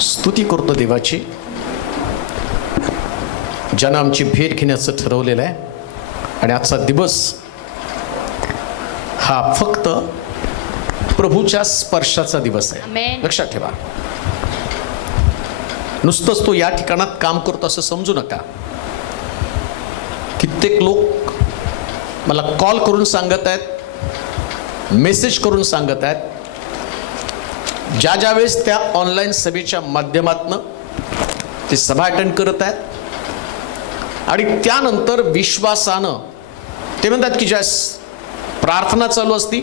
स्तुती करतो देवाची, ज्यानं आमची भेट घेण्याचं ठरवलेलं आहे. आणि आजचा दिवस हा फक्त प्रभूच्या स्पर्शाचा दिवस आहे. आमेन. लक्षात ठेवा, नुसतंच तो या ठिकाणात काम करतो असं समजू नका. कित्येक लोक मला कॉल करून सांगत आहेत, मेसेज करून सांगत आहेत, ज्या ज्या वेळेस त्या ऑनलाईन सभेच्या माध्यमातनं ते सभा अटेंड करत आहेत आणि त्यानंतर विश्वासानं ते म्हणतात की ज्या प्रार्थना चालू असती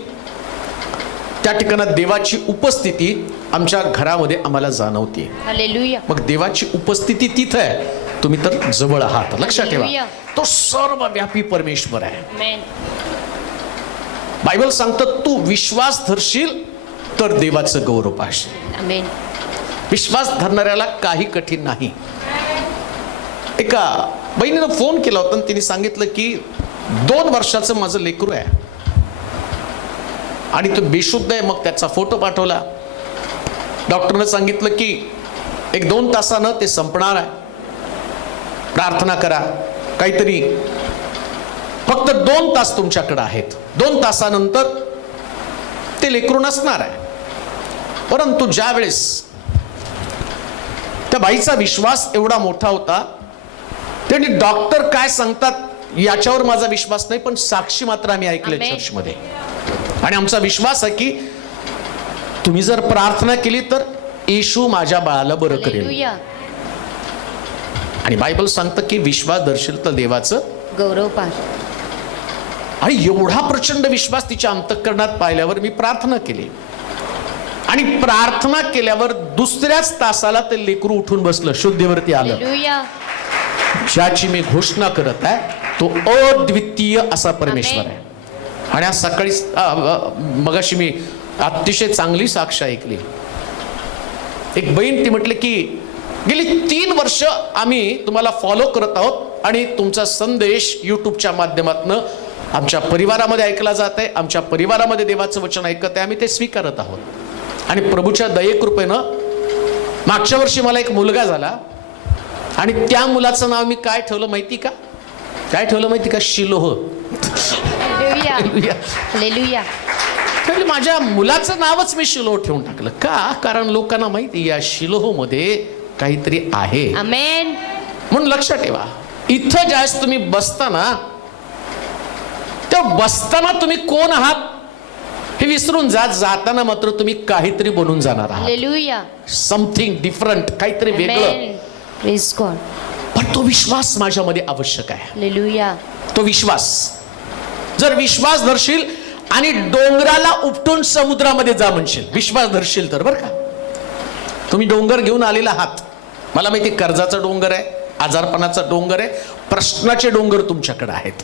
त्या ठिकाणात देवाची उपस्थिती आमच्या घरामध्ये आम्हाला जाणवते. हालेलुया. मग देवाची उपस्थिती तिथं आहे, तुम्ही तर जवळ आहात. लक्षात ठेवा, हालेलुया. तो सर्वव्यापी परमेश्वर आहे. आमेन. बायबल सांगतं तू विश्वास धरशील तर देवाचं गौरव पाहशील. आमेन. विश्वास धरणाऱ्याला काही कठीण नाही. एका बहिणीनं फोन केला होता आणि तिने सांगितलं की 2 वर्षाचं माझं लेकरू आहे आणि तो बेशुद्ध आहे. मग त्याचा फोटो पाठवला. डॉक्टरनं सांगितलं की 1-2 तासानं ते संपणार आहे, प्रार्थना करा. काहीतरी फक्त 2 तास तुमच्याकडे आहेत, 2 तासानंतर ते लेकरू नसणार आहे. परंतु ज्या वेळेस त्या बाईचा विश्वास एवढा मोठा होता, त्यांनी डॉक्टर काय सांगतात याच्यावर माझा विश्वास नाही, पण साक्षी मात्र आम्ही ऐकले आमेन. चर्चमध्ये. आणि आमचा विश्वास आहे की तुम्ही जर प्रार्थना केली तर येशू माझ्या बाळाला बरं करेल. हालेलुया. आणि बायबल सांगतं की विश्वास दर्शेल तर देवाचं. गौरव पाह. आणि एवढा प्रचंड विश्वास तिच्या अंतःकरणात पाहिल्यावर मी प्रार्थना केली. आणि प्रार्थना केल्यावर दुसऱ्याच तासाला ते लेकरू उठून बसलं, शुद्धीवरती आलं. हालेलुया. ज्याची मी घोषणा करत आहे तो अद्वितीय असा परमेश्वर आहे. आणि आज सकाळी मगाशी मी अतिशय चांगली साक्ष ऐकली. एक बहीण ती म्हटली की गेली 3 वर्ष आम्ही तुम्हाला फॉलो करत आहोत आणि तुमचा संदेश यूट्यूबच्या माध्यमातून आमच्या परिवारामध्ये ऐकला जात आहे, आमच्या परिवारामध्ये देवाचं वचन ऐकत आहे, आम्ही ते स्वीकारत आहोत. आणि प्रभूच्या दयेकृपेनं मागच्या वर्षी मला एक मुलगा झाला आणि त्या मुलाचं नाव मी काय ठेवलं माहिती का? काय ठेवलं माहिती का? शिलोह. हालेलुया. हालेलुया. माझ्या मुलाचं नावच मी शिलोह ठेवून टाकलं. का? कारण लोकांना माहिती या शिलोहमध्ये काहीतरी आहे. आमेन. म्हणून लक्षात ठेवा, इथं ज्यावेळेस तुम्ही बसताना त्या बसताना तुम्ही कोण आहात हे विसरून जाताना मात्र तुम्ही काहीतरी बनून जाणार आहात. हालेलुया. समथिंग डिफरंट, काहीतरी वेगळं. आमेन. Praise God. पण तो विश्वास माझ्यामध्ये आवश्यक आहे. हालेलुया. तो विश्वास जर विश्वास धरशील आणि डोंगराला उपटून समुद्रामध्ये जा म्हणशील, विश्वास धरशील तर. बरं का, तुम्ही डोंगर घेऊन आलेला आहात. मला माहिती कर्जाचा डोंगर आहे, आजारपणाचा डोंगर आहे, प्रश्नाचे डोंगर तुमच्याकडे आहेत.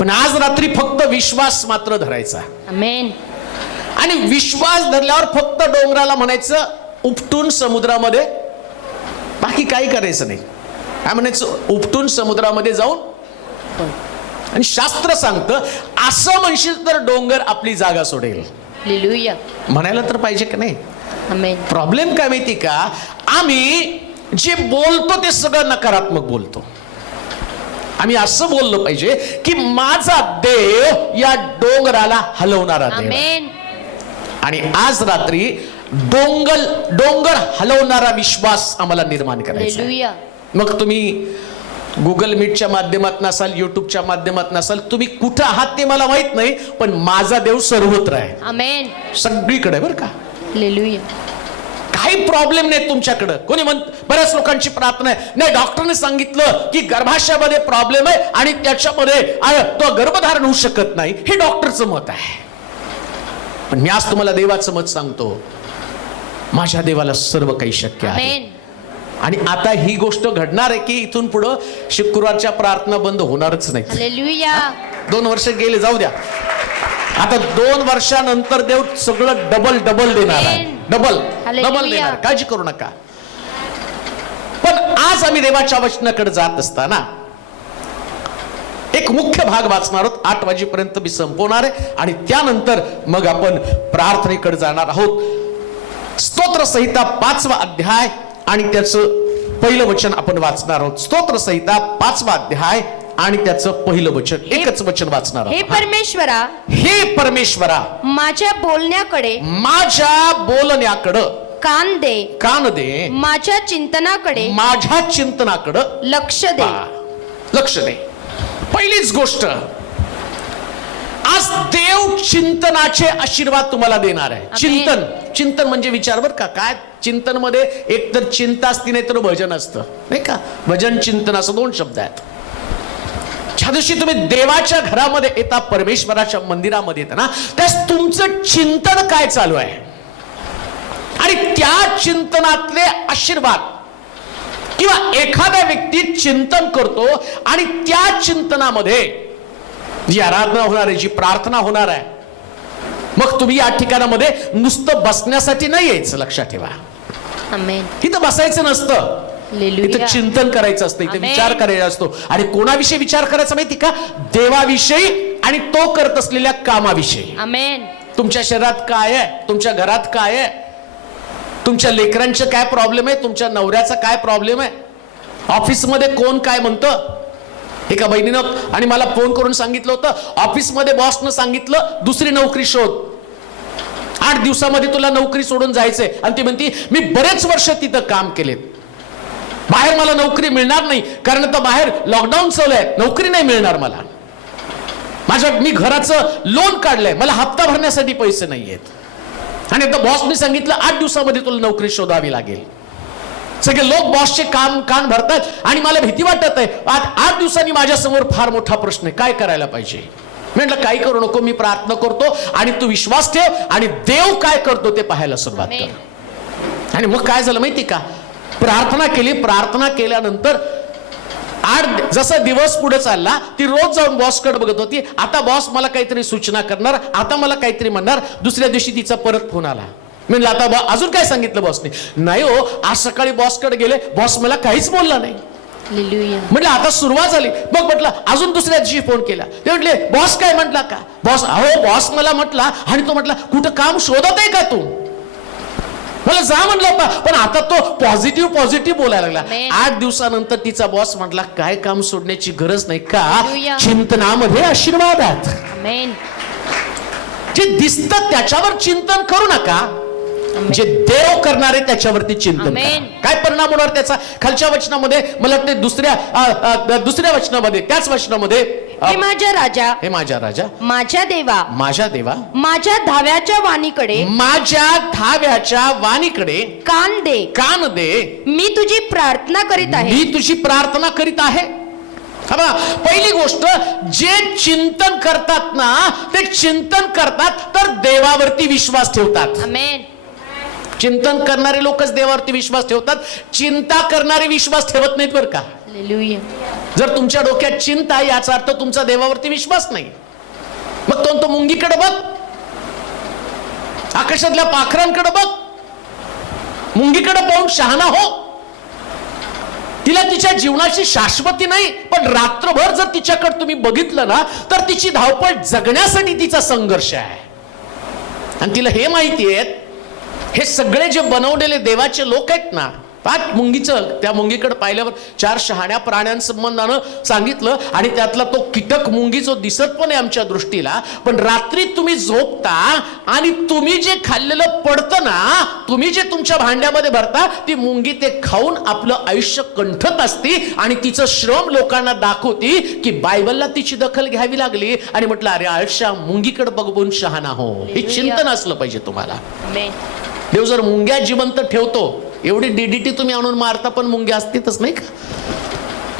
पण आज रात्री फक्त विश्वास मात्र धरायचा. आमेन. आणि विश्वास धरल्यावर फक्त डोंगराला म्हणायचं उपटून समुद्रामध्ये, बाकी काही करायचं नाही. काय म्हणायचं? उपटून समुद्रामध्ये जाऊन. आणि शास्त्र सांगतं असं म्हणशील तर डोंगर आपली जागा सोडेल. हालेलुया. म्हणायला तर पाहिजे का नाही? आमेन. प्रॉब्लेम काय माहिती का? आम्ही जे बोलतो ते सगळं नकारात्मक बोलतो. आम्ही असं बोललं पाहिजे की माझा देव या डोंगराला हलवणारा देव. आमेन. आणि आज रात्री डोंगर हलवणारा विश्वास आम्हाला निर्माण करायचा आहे. हालेलुया. मग तुम्ही गुगल मीटच्या माध्यमातून असाल, युट्यूबच्या माध्यमातून असाल, तुम्ही कुठं आहात ते मला माहित नाही, पण माझा देव सर्वत्र आहे. आमेन. सगळीकडे. बरं का, हालेलुया. काही प्रॉब्लेम नाही तुमच्याकडं. कोणी बऱ्याच लोकांची प्रार्थना आहे, नाही डॉक्टरने सांगितलं की गर्भाशयामध्ये प्रॉब्लेम आहे आणि त्याच्यामध्ये तो गर्भधारण होऊ शकत नाही, हे डॉक्टरचं मत आहे. पण मी आज तुम्हाला देवाचं मत सांगतो, माझ्या देवाला सर्व काही शक्य आहे. आमेन. आणि आता ही गोष्ट घडणार आहे की इथून पुढं शुक्रवारच्या प्रार्थना बंद होणारच नाही. हालेलुया. 2 वर्ष गेले, जाऊ द्या. आता 2 वर्षानंतर देव सगळं डबल देणार आहे. डबल देणार, काळजी करू नका. पण आज आम्ही देवाच्या वचनाकडे जात असताना एक मुख्य भाग वाचणार आहोत. 8 वाजेपर्यंत मी संपवणार आहे आणि त्यानंतर मग आपण प्रार्थनेकडे जाणार आहोत. स्तोत्र स्तोत्र संहिता 5वा अध्याय आणि त्याचं पहिलं वचन आपण वाचणार आहोत. स्तोत्र संहिता 5वा अध्याय आणि त्याचं पहिलं वचन, एकच वचन वाचणार हे आहोत. परमेश्वरा, हे परमेश्वरा, माझ्या बोलण्याकडे माझ्या बोलण्याकडं कान दे, माझ्या चिंतनाकडे लक्ष दे. लक्ष दे. पहिलीच गोष्ट, आज देव चिंतनाचे आशीर्वाद तुम्हाला देणार आहे. चिंतन म्हणजे विचार बर का. काय चिंतन मध्ये एक तर चिंता असती, नाही तर भजन असतं, नाही का. भजन चिंतन असं 2 शब्द आहेत. ज्या दिवशी तुम्ही देवाच्या घरामध्ये येता, परमेश्वराच्या मंदिरामध्ये येता ना, त्यास तुमचं चिंतन काय चालू आहे आणि त्या चिंतनातले आशीर्वाद, किंवा एखादा व्यक्ती चिंतन करतो आणि त्या चिंतनामध्ये जी आराधना होणार आहे, जी प्रार्थना होणार आहे, मग तुम्ही या ठिकाणामध्ये नुसतं बसण्यासाठी नाही यायचं. लक्षात ठेवा, आमेन. इथं बसायचं नसतं, इथं चिंतन करायचं असतं, इथं विचार करायचा असतो. आणि कोणाविषयी विचार करायचा माहिती का? देवाविषयी आणि तो करत असलेल्या कामाविषयी. आमेन. तुमच्या शरीरात काय आहे, तुमच्या घरात काय आहे, तुमच्या लेकरांचं काय प्रॉब्लेम आहे, तुमच्या नवऱ्याचा काय प्रॉब्लेम आहे, ऑफिसमध्ये कोण काय म्हणतं. एका बहिणीनं आणि मला फोन करून सांगितलं होतं, ऑफिसमध्ये बॉसनं सांगितलं दुसरी नोकरी शोध, 8 दिवसामध्ये तुला नोकरी सोडून जायचंय. आणि ती म्हणती मी बरेच वर्ष तिथं काम केलेत, बाहेर मला नोकरी मिळणार नाही, कारण आता बाहेर लॉकडाऊन चालू आहे, नोकरी नाही मिळणार मला. मी घराचं लोन काढलंय, मला हप्ता भरण्यासाठी पैसे नाहीयेत. आणि आता बॉसने सांगितलं 8 दिवसामध्ये तुला नोकरी शोधावी लागेल. सगळे लोक बॉसचे कान भरतात आणि मला भीती वाटत आहे. 8 दिवसांनी माझ्या समोर फार मोठा प्रश्न आहे, काय करायला पाहिजे. म्हटलं काही करू नको, मी प्रार्थना करतो आणि तू विश्वास ठेव आणि देव काय करतो ते पाहायला सुरुवात कर. आणि मग काय झालं माहिती का, प्रार्थना केली. प्रार्थना केल्यानंतर जसा दिवस पुढे चालला, ती रोज जाऊन बॉसकडे बघत होती. आता बॉस मला काहीतरी सूचना करणार, आता मला काहीतरी म्हणणार. दुसऱ्या दिवशी तिचा परत फोन आला. म्हणलं आता अजून काय सांगितलं बॉसने? नाही हो, आज सकाळी बॉसकडे गेले, बॉस मला काहीच बोलला नाही. म्हटलं आता सुरुवात झाली. मग म्हटलं अजून दुसऱ्या दिवशी फोन केला. ते म्हटले बॉस काय म्हटला का? बॉस मला म्हटला, आणि तो म्हटला कुठं काम शोधत आहे का तू? मला जा म्हणलं होता, पण आता तो पॉझिटिव्ह बोलायला लागला. 8 दिवसानंतर तिचा बॉस म्हटला काय काम सोडण्याची गरज नाही का, चिंतनामध्ये आशीर्वाद आहेत. जे दिसतं त्याच्यावर चिंतन करू नका, जे देव करणारे त्याच्यावरती चिंतन करा. काय परिणाम होणार त्याचा? खालच्या वचनामध्ये मला वाटते दुसऱ्या वचनामध्ये, त्याच वचनामध्ये, हे माझ्या राजा, माझ्या देवा, माझ्या धाव्याच्या वाणीकडे कान दे. मी तुझी प्रार्थना करीत आहे. पहिली गोष्ट, जे चिंतन करतात ना, ते चिंतन करतात तर देवावरती विश्वास ठेवतात. आमेन. चिंतन करणारे लोकच देवावरती विश्वास ठेवतात, चिंता करणारे विश्वास ठेवत नाहीत बरं का. जर तुमच्या डोक्यात चिंता आहे, याचा अर्थ तुमचा देवावरती विश्वास नाही. मग तो मुंगीकडे बघ, आकाशातल्या पाखरांकडे बघ, मुंगीकडे पाहून शहाणा हो. तिला तिच्या जीवनाची शाश्वती नाही, पण रात्रभर जर तिच्याकडे तुम्ही बघितलं ना, तर तिची धावपळ जगण्यासाठी तिचा संघर्ष आहे. आणि तिला हे माहिती आहे, हे सगळे जे बनवलेले देवाचे लोक आहेत ना, त्या मुंगीकडे पाहिल्यावर 4 शहाण्या प्राण्यांसंबंधानं सांगितलं, आणि त्यातला तो कीटक मुंगी जो दिसत पण आहे आमच्या दृष्टीला, पण रात्री तुम्ही झोपता आणि तुम्ही जे खाल्लेलं पडतं ना, तुम्ही जे तुमच्या भांड्यामध्ये भरता, ती मुंगी ते खाऊन आपलं आयुष्य कंठत असती आणि तिचं श्रम लोकांना दाखवती की बायबलला तिची दखल घ्यावी लागली. आणि म्हटलं अरे आयुष्या, मुंगीकडे बघून शहाणा हो. हे चिंतन असलं पाहिजे तुम्हाला. देव जर मुंग्या जिवंत ठेवतो, एवढी डीडीटी तुम्ही आणून मारता, पण मुंग्या असतीच नाही का.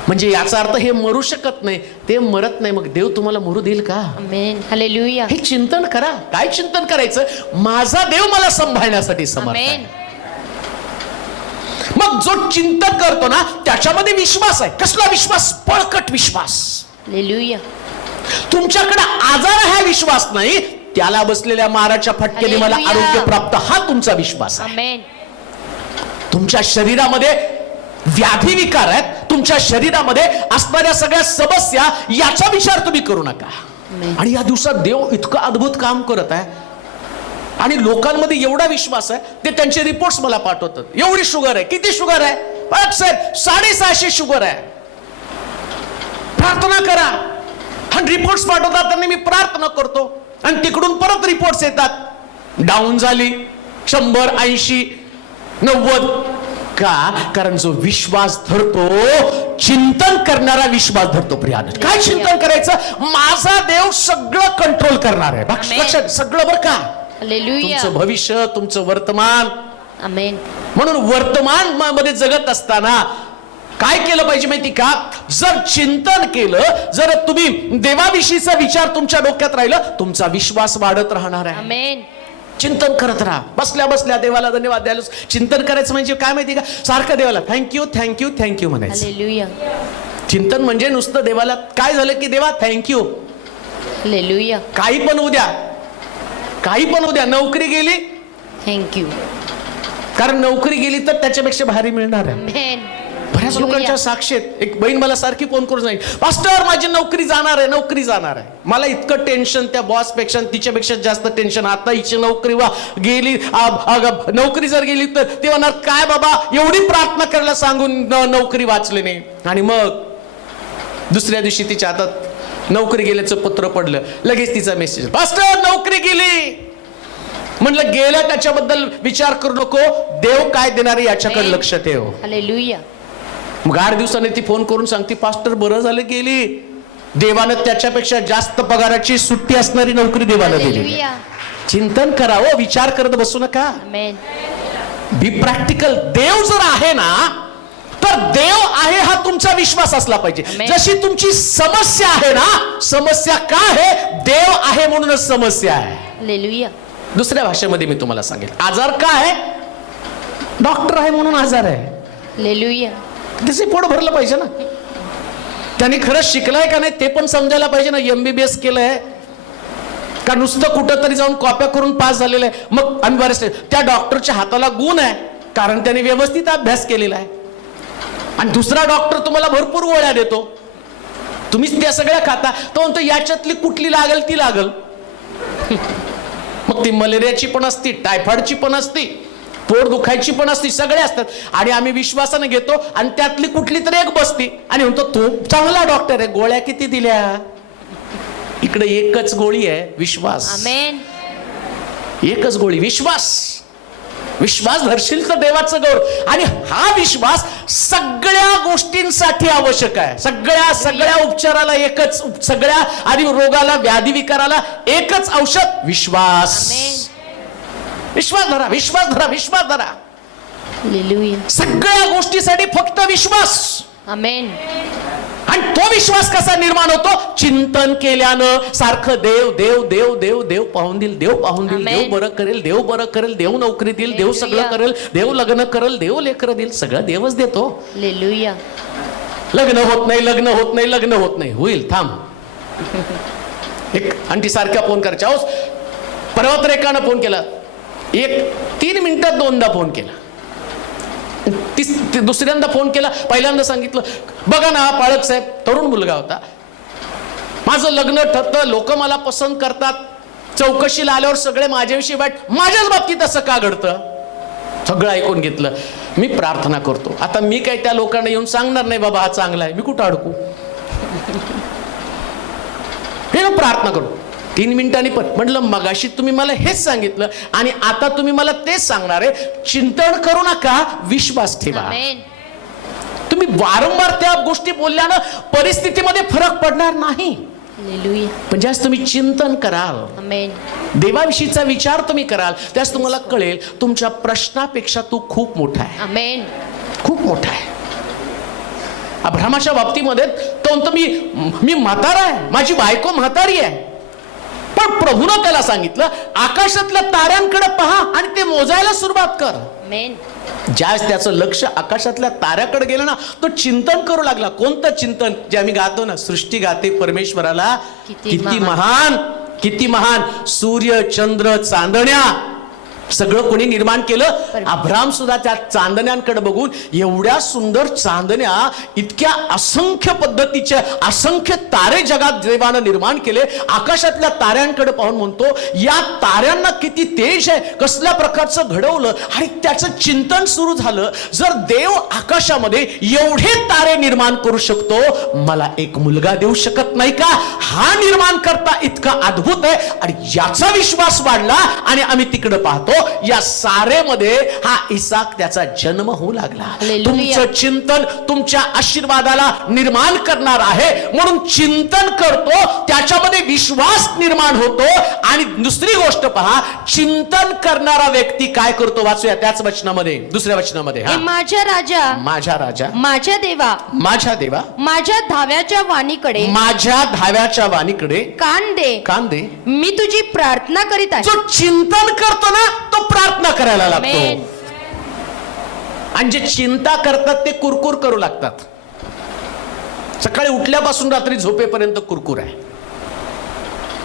म्हणजे याचा अर्थ हे मरू शकत नाही, ते मरत नाही. मग देव तुम्हाला मरू देईल का? आमेन. हालेलुया. हे चिंतन करा. काय चिंतन करायचं? माझा देव मला सांभाळण्यासाठी समर्थ आहे. मग जो चिंतन करतो ना, त्याच्यामध्ये विश्वास आहे. कसला विश्वास? बळकट विश्वास. हालेलुया. तुमच्याकडे आजार आहे विश्वास नाही, त्याला बसलेल्या माराच्या फटक्याने मला आरोग्य प्राप्त, हा तुमचा विश्वास आहे. आमेन. तुमच्या शरीरामध्ये व्याधी विकार आहेत, तुमच्या शरीरामध्ये असणाऱ्या सगळ्या समस्या, याचा विचार तुम्ही करू नका. आणि या दिवसात देव इतकं अद्भुत काम करत आहे. आणि लोकांमध्ये एवढा विश्वास आहे, ते त्यांचे रिपोर्ट्स मला पाठवतात. एवढी शुगर आहे. किती शुगर आहे? साहेब 650 शुगर आहे. प्रार्थना करा. आणि रिपोर्ट्स पाठवतात, त्यांनी मी प्रार्थना करतो आणि तिकडून परत रिपोर्ट्स येतात, डाऊन झाली 100, 80, 90. का? कारण जो विश्वास धरतो, चिंतन करणारा विश्वास धरतो. प्रियाने काय चिंतन करायचं? माझा देव सगळं कंट्रोल करणार आहे. लक्षात सगळं बरं का? तुमचं भविष्य, तुमचं वर्तमान. आमेन. म्हणून वर्तमान मध्ये जगत असताना काय केलं पाहिजे माहिती का? जर चिंतन केलं, जर तुम्ही देवाविषयीचा विचार तुमच्या डोक्यात राहिलं, तुमचा विश्वास वाढत राहणार आहे. आमेन. चिंतन करत राहा. बसल्या बसल्या देवाला धन्यवाद द्यायला. चिंतन करायचं म्हणजे काय माहिती का? सारखं देवाला थँक्यू थँक्यू थँक्यू म्हणायचं. हालेलुया. चिंतन म्हणजे नुसतं देवाला काय झालं की देवा थँक्यू. हालेलुया. काही पण उद्या, काही पण उद्या. नोकरी गेली, थँक्यू. कारण नोकरी गेली तर त्याच्यापेक्षा भारी मिळणार आहे. आमेन. बऱ्याच लोकांच्या साक्षीत. एक बहीण मला सारखी फोन करून सांगितली, पास्टर माझी नोकरी जाणार आहे, नोकरी जाणार आहे. मला इतकं टेन्शन त्या बॉस पेक्षा, तिच्यापेक्षा जास्त टेन्शन. आता हिची नोकरी गेली, नोकरी जर गेली तर ते म्हणणार काय बाबा एवढी प्रार्थना करायला सांगून नोकरी वाचली नाही. आणि मग दुसऱ्या दिवशी तिच्या हातात नोकरी गेल्याचं पत्र पडलं. लगेच तिचा मेसेज, पास्टर नोकरी गेली. म्हणलं गेल्या त्याच्याबद्दल विचार करू नको, देव काय देणार आहे याच्याकडे लक्ष ठेव. हालेलुया. मग 8 दिवसांनी ती फोन करून सांगते, पास्टर बरं झालं गेली, देवानं त्याच्यापेक्षा जास्त पगाराची सुट्टी असणारी नोकरी देवाला दिली. चिंतन करावं, विचार करत बसू नका. आमेन. बी प्रॅक्टिकल. देव जर आहे ना, तर देव आहे हा तुमचा विश्वास असला पाहिजे. जशी तुमची समस्या आहे ना, समस्या काय आहे? देव आहे म्हणूनच समस्या आहे. हालेलुया. दुसऱ्या भाषेमध्ये मी तुम्हाला सांगेल, आजार काय? डॉक्टर आहे म्हणून आजार आहे. हालेलुया. त्याचे पोट भरलं पाहिजे ना. त्यांनी खरंच शिकलाय का नाही ते पण समजायला पाहिजे ना. MBBS केलंय का नुसतं कुठं तरी जाऊन कॉप्या करून पास झालेलं आहे? मग आम्ही बरेच त्या डॉक्टरच्या हाताला गुण आहे, कारण त्याने व्यवस्थित अभ्यास केलेला आहे. आणि दुसरा डॉक्टर तुम्हाला भरपूर गोळ्या देतो, तुम्हीच त्या सगळ्या खाता. तो म्हणतो याच्यातली कुठली लागल ती लागल. मग ती मलेरियाची पण असती, टायफॉइडची पण असती, पोट दुखायची पण असती, सगळे असतात. आणि आम्ही विश्वासाने घेतो आणि त्यातली कुठली तरी एक बसती आणि म्हणतो तो चांगला डॉक्टर आहे. गोळ्या किती दिल्या? इकडे एकच गोळी आहे, विश्वास. आमेन. एकच गोळी, विश्वास. विश्वास धरशील तर देवाचं गौरव. आणि हा विश्वास सगळ्या गोष्टींसाठी आवश्यक आहे. सगळ्या उपचाराला एकच, सगळ्या आणि रोगाला, व्याधी विकाराला एकच औषध, विश्वास. विश्वास धरा, विश्वास धरा, विश्वास धरा. हालेलुया. सगळ्या गोष्टीसाठी फक्त विश्वास. आमेन. आणि तो विश्वास कसा निर्माण होतो? चिंतन केल्यानं. सारखं देव देव देव देव देव पाहून देईल, देव पाहून देईल, देव बरं करेल, देव बरं करेल, देव नोकरी देईल, देव सगळं करेल, देव लग्न करेल, देव लेकरं देईल, सगळं देवच देतो. हालेलुया. लग्न होत नाही, लग्न होत नाही, लग्न होत नाही. होईल, थांब. एक आंटी सारख्या फोन करायच्या. परवा तर एकानं फोन केला, 3 मिनिटात 2दा फोन केला. दुसऱ्यांदा फोन केला, पहिल्यांदा सांगितलं बघा ना पाळक साहेब, तरुण मुलगा होता, माझं लग्न ठरतं, लोक मला पसंत करतात, चौकशीला आल्यावर सगळे माझ्याविषयी वाईट, माझ्याच बाबतीत असं का घडतं? सगळं ऐकून घेतलं. मी प्रार्थना करतो. आता मी काय त्या लोकांना येऊन सांगणार नाही बाबा हा चांगला आहे, मी कुठं अडकू? हे प्रार्थना करू. 3 मिनिटांनी पण म्हटलं मगाशी तुम्ही मला हेच सांगितलं आणि आता तुम्ही मला तेच सांगणार आहे. चिंतन करू नका, विश्वास ठेवा. तुम्ही वारंवार त्या गोष्टी बोलल्यानं परिस्थितीमध्ये फरक पडणार नाही. पण ज्यास तुम्ही चिंतन कराल, देवाविषयीचा विचार तुम्ही कराल, त्यास तुम्हाला कळेल तुमच्या प्रश्नापेक्षा तू खूप मोठा आहे. आमेन. खूप मोठा आहे. अब्राहमाच्या बाबतीमध्ये तो म्हणतो मी म्हातारा आहे, माझी बायको म्हातारी आहे, पण प्रभूनं त्याला सांगितलं आकाशातल्या ताऱ्यांकडे पहा आणि ते मोजायला सुरुवात कर. आमेन. ज्यावेळेस त्याचं लक्ष आकाशातल्या ताऱ्याकडे गेलं ना, तो चिंतन करू लागला. कोणतं चिंतन? जे आम्ही गातो ना, सृष्टी गाते परमेश्वराला किती महान, किती महान. सूर्य चंद्र चांदण्या सगळं कोणी निर्माण केलं? अब्राम सुद्धा त्या चांदण्यांकडे बघून एवढ्या सुंदर चांदण्या, इतक्या असंख्य पद्धतीच्या असंख्य तारे जगात देवानं निर्माण केले. आकाशातल्या ताऱ्यांकडे पाहून म्हणतो, या ताऱ्यांना किती तेज आहे, कसल्या प्रकारचं घडवलं. आणि त्याचं चिंतन सुरू झालं, जर देव आकाशामध्ये एवढे तारे निर्माण करू शकतो, मला एक मुलगा देऊ शकत नाही का? हा निर्माण करता इतका अद्भुत आहे. आणि याचा विश्वास वाढला आणि आम्ही तिकडे पाहतो, या सारेमध्ये हा इसाक त्याचा जन्म होऊ लागला. तुमचं चिंतन तुमच्या आशीर्वादाला निर्माण करणार आहे, म्हणून चिंतन करतो, त्याच्यामध्ये विश्वास निर्माण होतो. आणि दुसरी गोष्ट पहा, चिंतन करणारा व्यक्ती काय करतो? वाचूया त्याच वचनामध्ये, दुसऱ्या वचनामध्ये. माझ्या राजा, माझ्या राजा, माझ्या देवा, माझ्या देवा, माझ्या धाव्याच्या वाणीकडे, माझ्या धाव्याच्या वाणीकडे कान दे, कान दे. मी तुझी प्रार्थना करीत आहे. जो चिंतन करतो ना, तो प्रार्थना करायला आमेन. लागतो. आणि जे चिंता करतात ते कुरकुर करू लागतात. सकाळी उठल्यापासून रात्री झोपेपर्यंत कुरकुर आहे.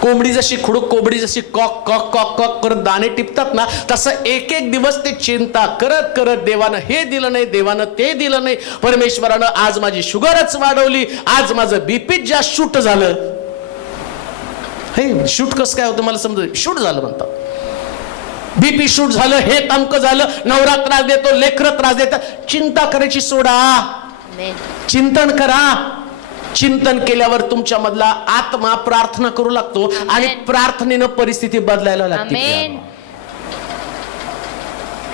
कोंबडी जशी खुडूक, कोंबडी जशी कॉक कॉक कॉक कॉक करत दाणे टिपतात ना, तसं एक एक दिवस ते चिंता करत करत, देवानं हे दिलं नाही, देवानं ते दिलं नाही, परमेश्वरानं आज माझी शुगरच वाढवली, आज माझं बीपी जास्त शूट झालं. हे शूट कसं काय होतं मला समजलं. शूट झालं म्हणतात, बीपी शूट झालं, हे तमकं झालं, नवरा त्रास देतो, लेकरं त्रास देतात. चिंता करायची सोडा, आमेन. चिंतन करा. चिंतन केल्यावर तुमच्या मधला आत्मा प्रार्थना करू लागतो आणि प्रार्थनेनं परिस्थिती बदलायला लागते. आमेन.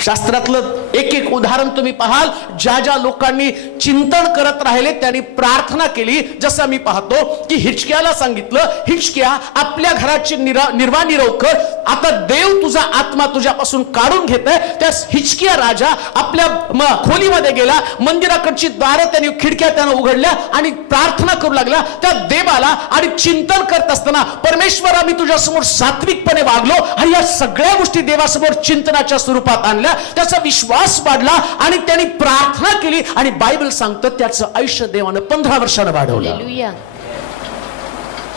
शास्त्रातलं एक एक उदाहरण तुम्ही पाहाल, ज्या ज्या लोकांनी चिंतन करत राहिले, त्यांनी प्रार्थना केली. जसं मी पाहतो की हिजकियाला सांगितलं, हिजकिया आपल्या घराची निर्वाणीरव कर, आता देव तुझा आत्मा तुझ्यापासून काढून घेत आहे. त्या हिजकिया राजा आपल्या खोलीमध्ये गेला, मंदिराकडची दारं त्यांनी, खिडक्या त्यानं उघडल्या आणि प्रार्थना करू लागला त्या देवाला. आणि चिंतन करत असताना, परमेश्वरा मी तुझ्या समोर सात्विकपणे वागलो, आणि या सगळ्या गोष्टी देवासमोर चिंतनाच्या स्वरूपात आणल्या. त्याचा विश्वास वाढला आणि त्यांनी प्रार्थना केली. आणि बायबल सांगतं त्याचं आयुष्य देवानं 15 वर्षानं वाढवलं. हालेलुया.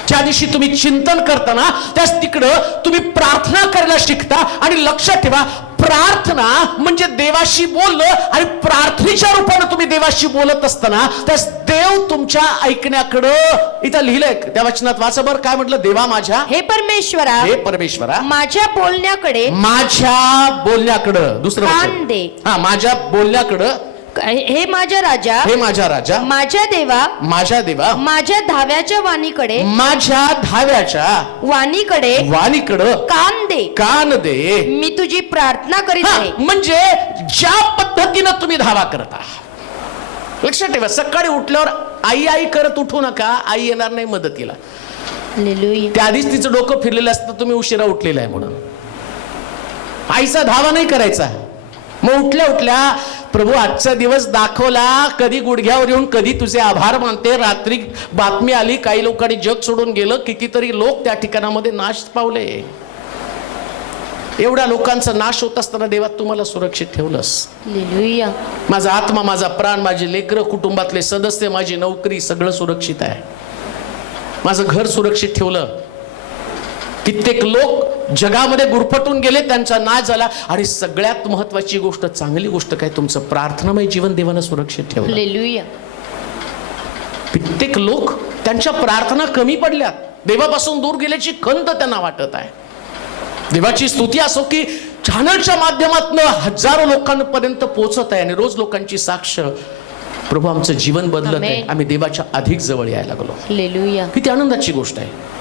ज्या दिवशी तुम्ही चिंतन करताना, त्याच तिकडं तुम्ही प्रार्थना करायला शिकता. आणि लक्षात ठेवा, प्रार्थना म्हणजे देवाशी बोलणं, आणि प्रार्थनेच्या रूपाने तुम्ही देवाशी बोलत असताना त्यास देव तुमच्या ऐकण्याकडं, इथं लिहिलंय त्या वचनात, वाचा बरं काय म्हटलं, देवा माझ्या, हे परमेश्वरा, हे परमेश्वरा, माझ्या बोलण्याकडे, माझ्या बोलण्याकडं, दुसरं कान दे. हा, माझ्या बोलण्याकडं, हे माझ्या राजा, हे माझ्या राजा, माझ्या देवा, माझ्या देवा, माझ्या धाव्याच्या वाणीकडे, माझ्या धाव्याच्या वाणीकडे, वाणीकडं कान दे, कान दे. मी तुझी प्रार्थना करीत हा, आहे. म्हणजे ज्या पद्धतीनं तुम्ही धावा करता, लक्षात ठेवा, सकाळी उठल्यावर आई आई करत उठू नका, आई येणार नाही मदतीला. हालेलुया. त्या आधीच तिचं डोकं फिरलेलं असतं, तुम्ही उशिरा उठलेला आहे म्हणून. आईचा धावा नाही करायचा. मग उठल्या उठल्या, प्रभू आजचा दिवस दाखवला, कधी गुडघ्यावर येऊन कधी तुझे आभार मानते. रात्री बातमी आली, काही लोकांनी जग सोडून गेलं, कितीतरी लोक त्या ठिकाणामध्ये नाश पावले. एवढ्या लोकांचा नाश होत असताना देवा तुम्हाला सुरक्षित ठेवलंस. हालेलुया. माझा आत्मा, माझा प्राण, माझे लेकरं, कुटुंबातले सदस्य, माझी नोकरी, सगळं सुरक्षित आहे. माझं घर सुरक्षित ठेवलं. कित्येक लोक जगामध्ये गुरफटून गेले, त्यांचा नाश झाला. आणि सगळ्यात महत्वाची गोष्ट, चांगली गोष्ट काय, तुमचं प्रार्थनामय जीवन देवानं सुरक्षित ठेवलं. हालेलुया. कित्येक लोक त्यांच्या प्रार्थना कमी पडल्यात, देवापासून दूर गेल्याची खंत त्यांना वाटत आहे. देवाची स्तुती असो की चॅनलच्या माध्यमातून हजारो लोकांपर्यंत पोहोचत आहे, आणि रोज लोकांची साक्ष, प्रभू आमचं जीवन बदलत आहे, आम्ही देवाच्या अधिक जवळ यायला लागलो. हालेलुया. किती आनंदाची गोष्ट आहे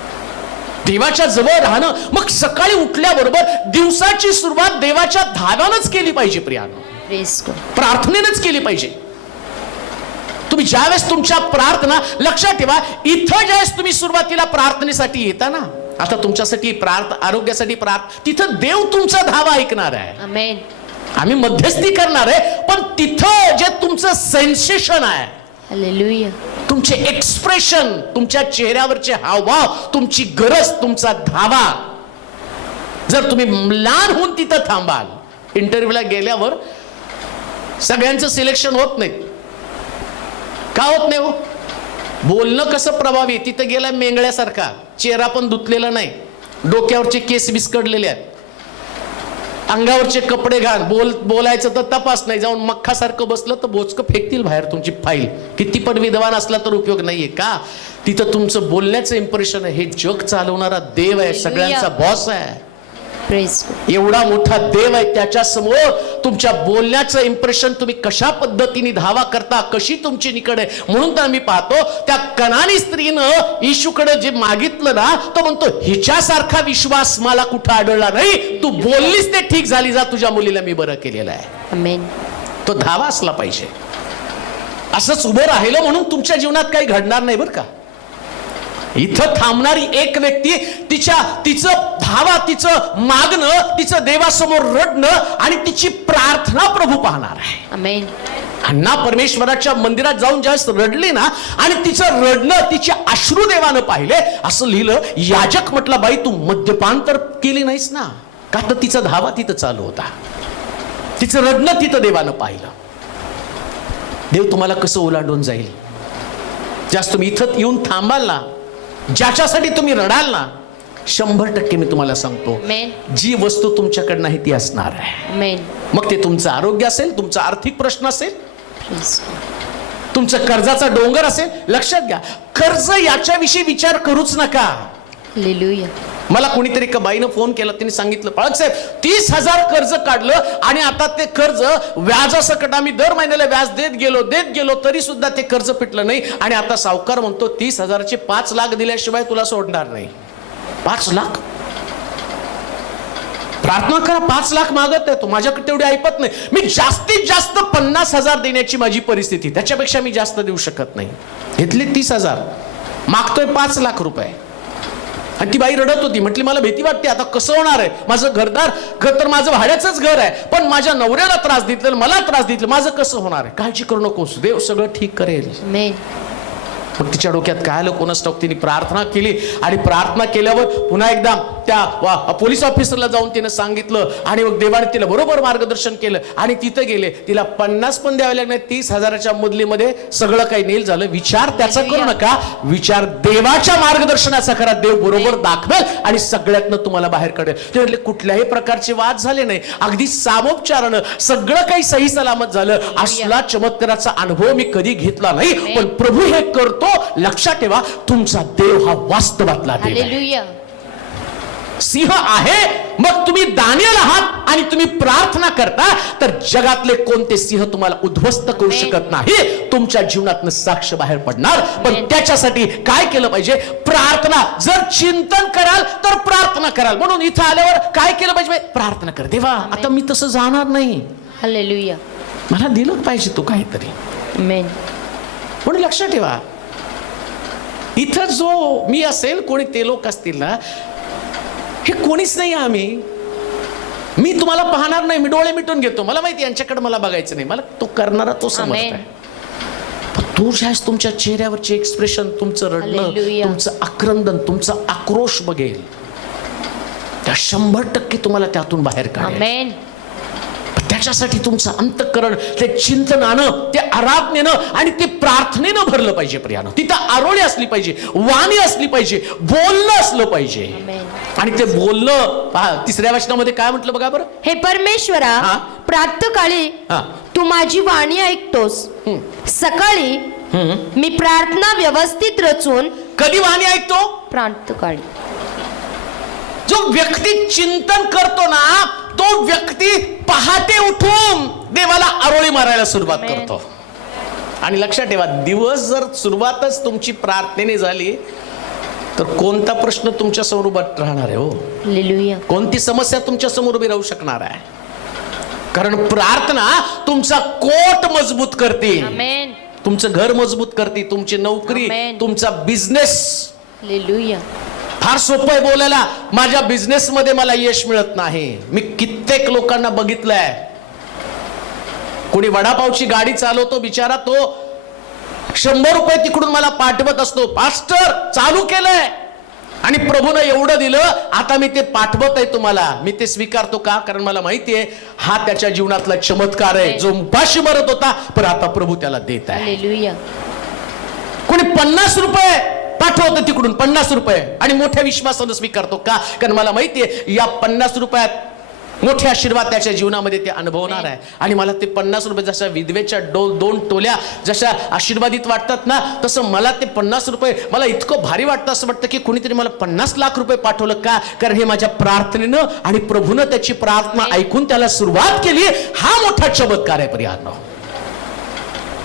देवाच्या जवळ राहणं. मग सकाळी उठल्याबरोबर दिवसाची सुरुवात देवाच्या धाव्यानंच केली पाहिजे. प्रियानो, प्रेज गॉड. प्रार्थनेनंच केली पाहिजे. तुम्ही ज्यावेळेस तुमच्या प्रार्थना, लक्षात ठेवा, इथं ज्यावेळेस तुम्ही सुरुवातीला प्रार्थनेसाठी येता ना, आता तुमच्यासाठी आरोग्यासाठी तिथं देव तुमचा धावा ऐकणार आहे. आमेन. आम्ही मध्यस्थी करणार आहे, पण तिथं जे तुमचं सेन्सेशन आहे, हालेलुया. तुमचे एक्सप्रेशन, तुमच्या चेहऱ्यावरचे हावभाव, तुमची गरज, तुमचा धावा, जर तुम्ही लहान होऊन तिथं थांबाल, इंटरव्ह्यूला गेल्यावर सगळ्यांचं सिलेक्शन होत नाही. का होत नाही हो? बोलणं कसं प्रभावी, तिथं गेला मेंगळ्यासारखा, चेहरा पण धुतलेला नाही, डोक्यावरचे केस विस्कडलेले आहेत, अंगावरचे कपडे घाल, बोलायचं तर तपास नाही, जाऊन मख्खासारखं बसलं तर बोचकं फेकतील बाहेर तुमची फाईल. किती पण विद्वान असला तर उपयोग नाहीये का? तिथं तुमचं बोलण्याचं इम्प्रेशन आहे. हे जग चालवणारा देव आहे, सगळ्यांचा बॉस आहे. Praise God. एवढा मोठा देव आहे, त्याच्या समोर तुमच्या बोलण्याचं इम्प्रेशन, तुम्ही कशा पद्धतीने धावा करता, कशी तुमची निकड आहे. म्हणून तर मी पाहतो त्या कनानी स्त्रीनं येशूकडे जे मागितलं ना, तो म्हणतो हिच्यासारखा विश्वास मला कुठं आढळला नाही. तू बोललीस ते ठीक झाली, जा तुझ्या मुलीला मी बरं केलेलं आहे. Amen. तो धावा असला पाहिजे. असंच उभं राहिलं म्हणून तुमच्या जीवनात काही घडणार नाही बरं का. इथं थांबणारी एक व्यक्ती तिचं धावा, तिचं मागणं, तिचं देवासमोर रडणं आणि तिची प्रार्थना प्रभू पाहणार आहे. Amen. हन्ना परमेश्वराच्या मंदिरात जाऊन ज्यावेळेस रडली ना, आणि तिचं रडणं, तिचे अश्रू देवानं पाहिले. असं लिहिलं, याजक म्हटलं बाई तू मद्यपान तर केली नाहीस ना, का तर तिचा धावा तिथं चालू होता, तिचं रडणं तिथं देवानं पाहिलं. देव तुम्हाला कसं ओलांडून जाईल. जास्त तुम्ही इथं येऊन थांबाल ना, ज्याच्यासाठी तुम्ही रडाल ना, 100% मी तुम्हाला सांगतो, Amen. जी वस्तू तुमच्याकडे नाही ती असणार आहे. Amen. मग ते तुमचं आरोग्य असेल, तुमचा आर्थिक प्रश्न असेल, Praise God. तुमचं कर्जाचा डोंगर असेल. लक्षात घ्या, कर्ज याच्याविषयी विचार करूच नका. Hallelujah. मला कोणीतरी एका बाईनं फोन केला, तिने सांगितलं पाळक साहेब 30,000 कर्ज काढलं आणि आता ते कर्ज व्याजासकट आम्ही दर महिन्याला व्याज देत गेलो तरी सुद्धा ते कर्ज पिटलं नाही. आणि आता सावकार म्हणतो 30,000चे 5 लाख दिल्याशिवाय तुला सोडणार नाही. 5 लाख प्रार्थना करा, 5 लाख मागत आहे तो, माझ्याकडे तेवढी ऐपत नाही. मी जास्तीत जास्त 50,000 देण्याची माझी परिस्थिती, त्याच्यापेक्षा मी जास्त देऊ शकत नाही. घेतले 30,000, मागतोय 5 लाख रुपये. आणि ती बाई रडत होती, म्हटली मला भीती वाटते, आता कसं होणार आहे. माझं घर तर माझं भाड्याचंच घर आहे, पण माझ्या नवऱ्याला त्रास देतलं, मला त्रास देतलं, माझं कसं होणार आहे. काळजी करू नकोस, देव सगळं ठीक करेल. Amen. मग तिच्या डोक्यात काय आलं कोणास ठाऊक, तिने प्रार्थना केली. आणि प्रार्थना केल्यावर पुन्हा एकदा त्या पोलीस ऑफिसरला जाऊन तिने सांगितलं, आणि मग देवाने तिला बरोबर मार्गदर्शन केलं. आणि तिथं गेले, तिला 50 पण द्यावे लागले. 30,000च्या मुदलीमध्ये सगळं काही नील झालं. विचार त्याचा करू नका, विचार देवाच्या मार्गदर्शनाचा करा. देव बरोबर दाखवेल आणि सगळ्यातनं तुम्हाला बाहेर काढेल. ते म्हटले कुठल्याही प्रकारचे वाद झाले नाही, अगदी सामोपचारानं सगळं काही सही सलामत झालं. असला चमत्काराचा अनुभव मी कधी घेतला नाही, पण प्रभू हे करतो. लक्षात ठेवा, तुमचा देव हा वास्तवातला देव आहे. Hallelujah. सिंह आहे. मग तुम्ही दानियल आहात आणि तुम्ही प्रार्थना करता, तर जगातले कोणते सिंह तुम्हाला उद्ध्वस्त करू शकत नाही. तुमच्या जीवनातनं साक्ष बाहेर पडणार. पण त्याच्यासाठी काय केलं पाहिजे? प्रार्थना. जर चिंतन कराल तर प्रार्थना कराल. म्हणून इथं आल्यावर काय केलं पाहिजे? प्रार्थना कर. देवा आता मी तसं जाणार नाही, Hallelujah. मला दिलं पाहिजे तू काहीतरी. Amen. म्हणून लक्षात ठेवा, इथं जो मी असेल, कोणी ते लोक असतील ना, हे कोणीच नाही आम्ही. मी तुम्हाला पाहणार नाही, मी डोळे मिटून घेतो. मला माहिती यांच्याकडे मला बघायचं नाही, मला तो करणारा तो समर्थ आहे. पण तो ज्यावेळेस तुमच्या चेहऱ्यावरचे एक्सप्रेशन, तुमचं रडणं, Hallelujah. तुमचं आक्रंदन, तुमचा आक्रोश बघेल, त्या 100% तुम्हाला त्यातून बाहेर काढेल. Amen. त्याच्यासाठी तुमचं अंतःकरण ते चिंतनानं, ते आराधनेनं आणि ते प्रार्थनेनं भरलं पाहिजे. प्रियानं, तिथं आरोळी असली पाहिजे, वाणी असली पाहिजे, बोलणं असलं पाहिजे. Amen. आणि ते बोलणं पहा, 3ऱ्या वचनामध्ये काय म्हटलं बघा बरं. हे परमेश्वरा, हा. प्रातःकाळी हा. तू माझी वाणी ऐकतोस. सकाळी मी प्रार्थना व्यवस्थित रचून कधी वाणी ऐकतो? प्रातःकाळी. जो व्यक्ती चिंतन करतो ना, तो व्यक्ती पहाटे उठून देवाला आरोळी मारायला सुरुवात Amen. करतो. आणि लक्षात ठेवा, दिवस जर सुरुवातच तुमची प्रार्थनेने झाली तर कोणता प्रश्न तुमच्या समोर उभा राहणार आहे हो? Hallelujah. कोणती समस्या तुमच्या समोर उभी राहू शकणार आहे? कारण प्रार्थना तुमचा कोट मजबूत करते, Amen. तुमचं घर मजबूत करते, तुमची नोकरी, Amen. तुमचा बिझनेस. Hallelujah. फार सोपं आहे बोलायला, माझ्या बिझनेस मध्ये मला यश मिळत नाही. मी कित्येक लोकांना बघितलंय, कोणी वडापावची गाडी चालवतो बिचारा, तो 100 रुपये तिकडून मला पाठवत असतो, पास्टर चालू केलंय आणि प्रभूनं एवढं दिलं, आता मी ते पाठवत आहे तुम्हाला. मी ते स्वीकारतो का? कारण मला माहितीये हा त्याच्या जीवनातला चमत्कार आहे. जो उपाशी मरत होता, पण आता प्रभू त्याला देत आहे. Hallelujah. कोणी 50 रुपये पाठवतो तिकडून, 50 रुपये, आणि मोठ्या विश्वासानं स्वीकारतो का? कारण मला माहितीये या 50 रुपयात मोठे आशीर्वाद त्याच्या जीवनामध्ये ते अनुभवणार आहे. आणि मला ते 50 रुपये जशा विधवेच्या 2 टोल्या जशा आशीर्वादित वाटतात ना, तसं मला ते 50 रुपये मला इतकं भारी वाटतं. असं वाटतं की कुणीतरी मला 50 लाख रुपये पाठवलं का, कारण हे माझ्या प्रार्थनेनं आणि प्रभूनं त्याची प्रार्थना ऐकून त्याला सुरुवात केली. हा मोठा चमत्कार आहे प्रियानो.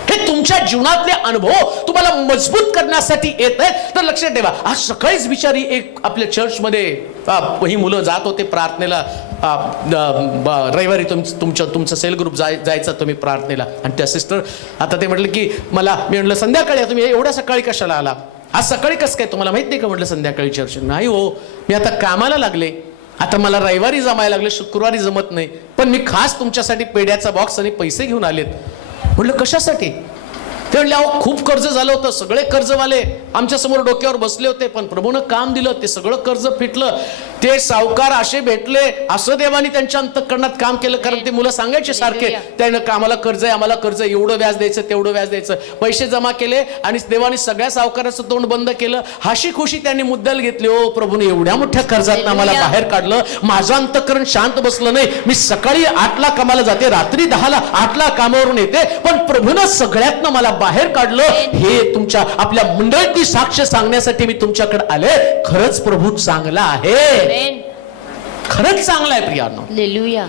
हे तुमच्या जीवनातले अनुभव तुम्हाला मजबूत करण्यासाठी येत आहेत. तर लक्षात ठेवा, आज सकाळीच बिचारी एक आपल्या चर्चमध्ये ही मुलं जात होते प्रार्थनेला. रविवारी तुमचं सेल ग्रुप जायचा तुम्ही प्रार्थनेला. आणि त्या सिस्टर आता ते म्हटलं की मी म्हटलं संध्याकाळी तुम्ही एवढ्या सकाळी कशाला आला, आज सकाळी कसं काय, तुम्हाला माहित नाही का म्हटलं संध्याकाळी चर्च. नाही हो, मी आता कामाला लागले, आता मला रविवारी जमायला लागले, शुक्रवारी जमत नाही, पण मी खास तुमच्यासाठी पेढ्याचा बॉक्स आणि पैसे घेऊन आलेत. म्हटलं कशासाठी. ते म्हणले अहो खूप कर्ज झालं होतं, सगळे कर्जवाले आमच्या समोर डोक्यावर बसले होते, पण प्रभूनं काम दिलं, ते सगळं कर्ज फिटलं. ते सावकार असे भेटले, असं देवानी त्यांच्या अंतःकरणात काम केलं. कारण ते मुलं सांगायचे सारखे, त्यानं आम्हाला कर्ज आहे, आम्हाला कर्ज, एवढं व्याज द्यायचं, तेवढं व्याज द्यायचं. पैसे जमा केले आणि देवानी सगळ्या सावकाराचं तोंड बंद केलं. हाशी खुशी त्यांनी मुद्दल घेतली. ओ प्रभूने एवढ्या मोठ्या कर्जात आम्हाला बाहेर काढलं, माझं अंतःकरण शांत बसलं नाही. मी सकाळी 8ला कामाला जाते, रात्री 10ला 8ला कामावरून येते, पण प्रभूनं सगळ्यातनं मला बाहेर काढलं. हे तुमच्या आपल्या मंडळीची साक्ष सांगण्यासाठी मी तुमच्याकडे आले. खरंच प्रभू चांगला आहे, खरंच चांगला आहे प्रियानो. हालेलुया.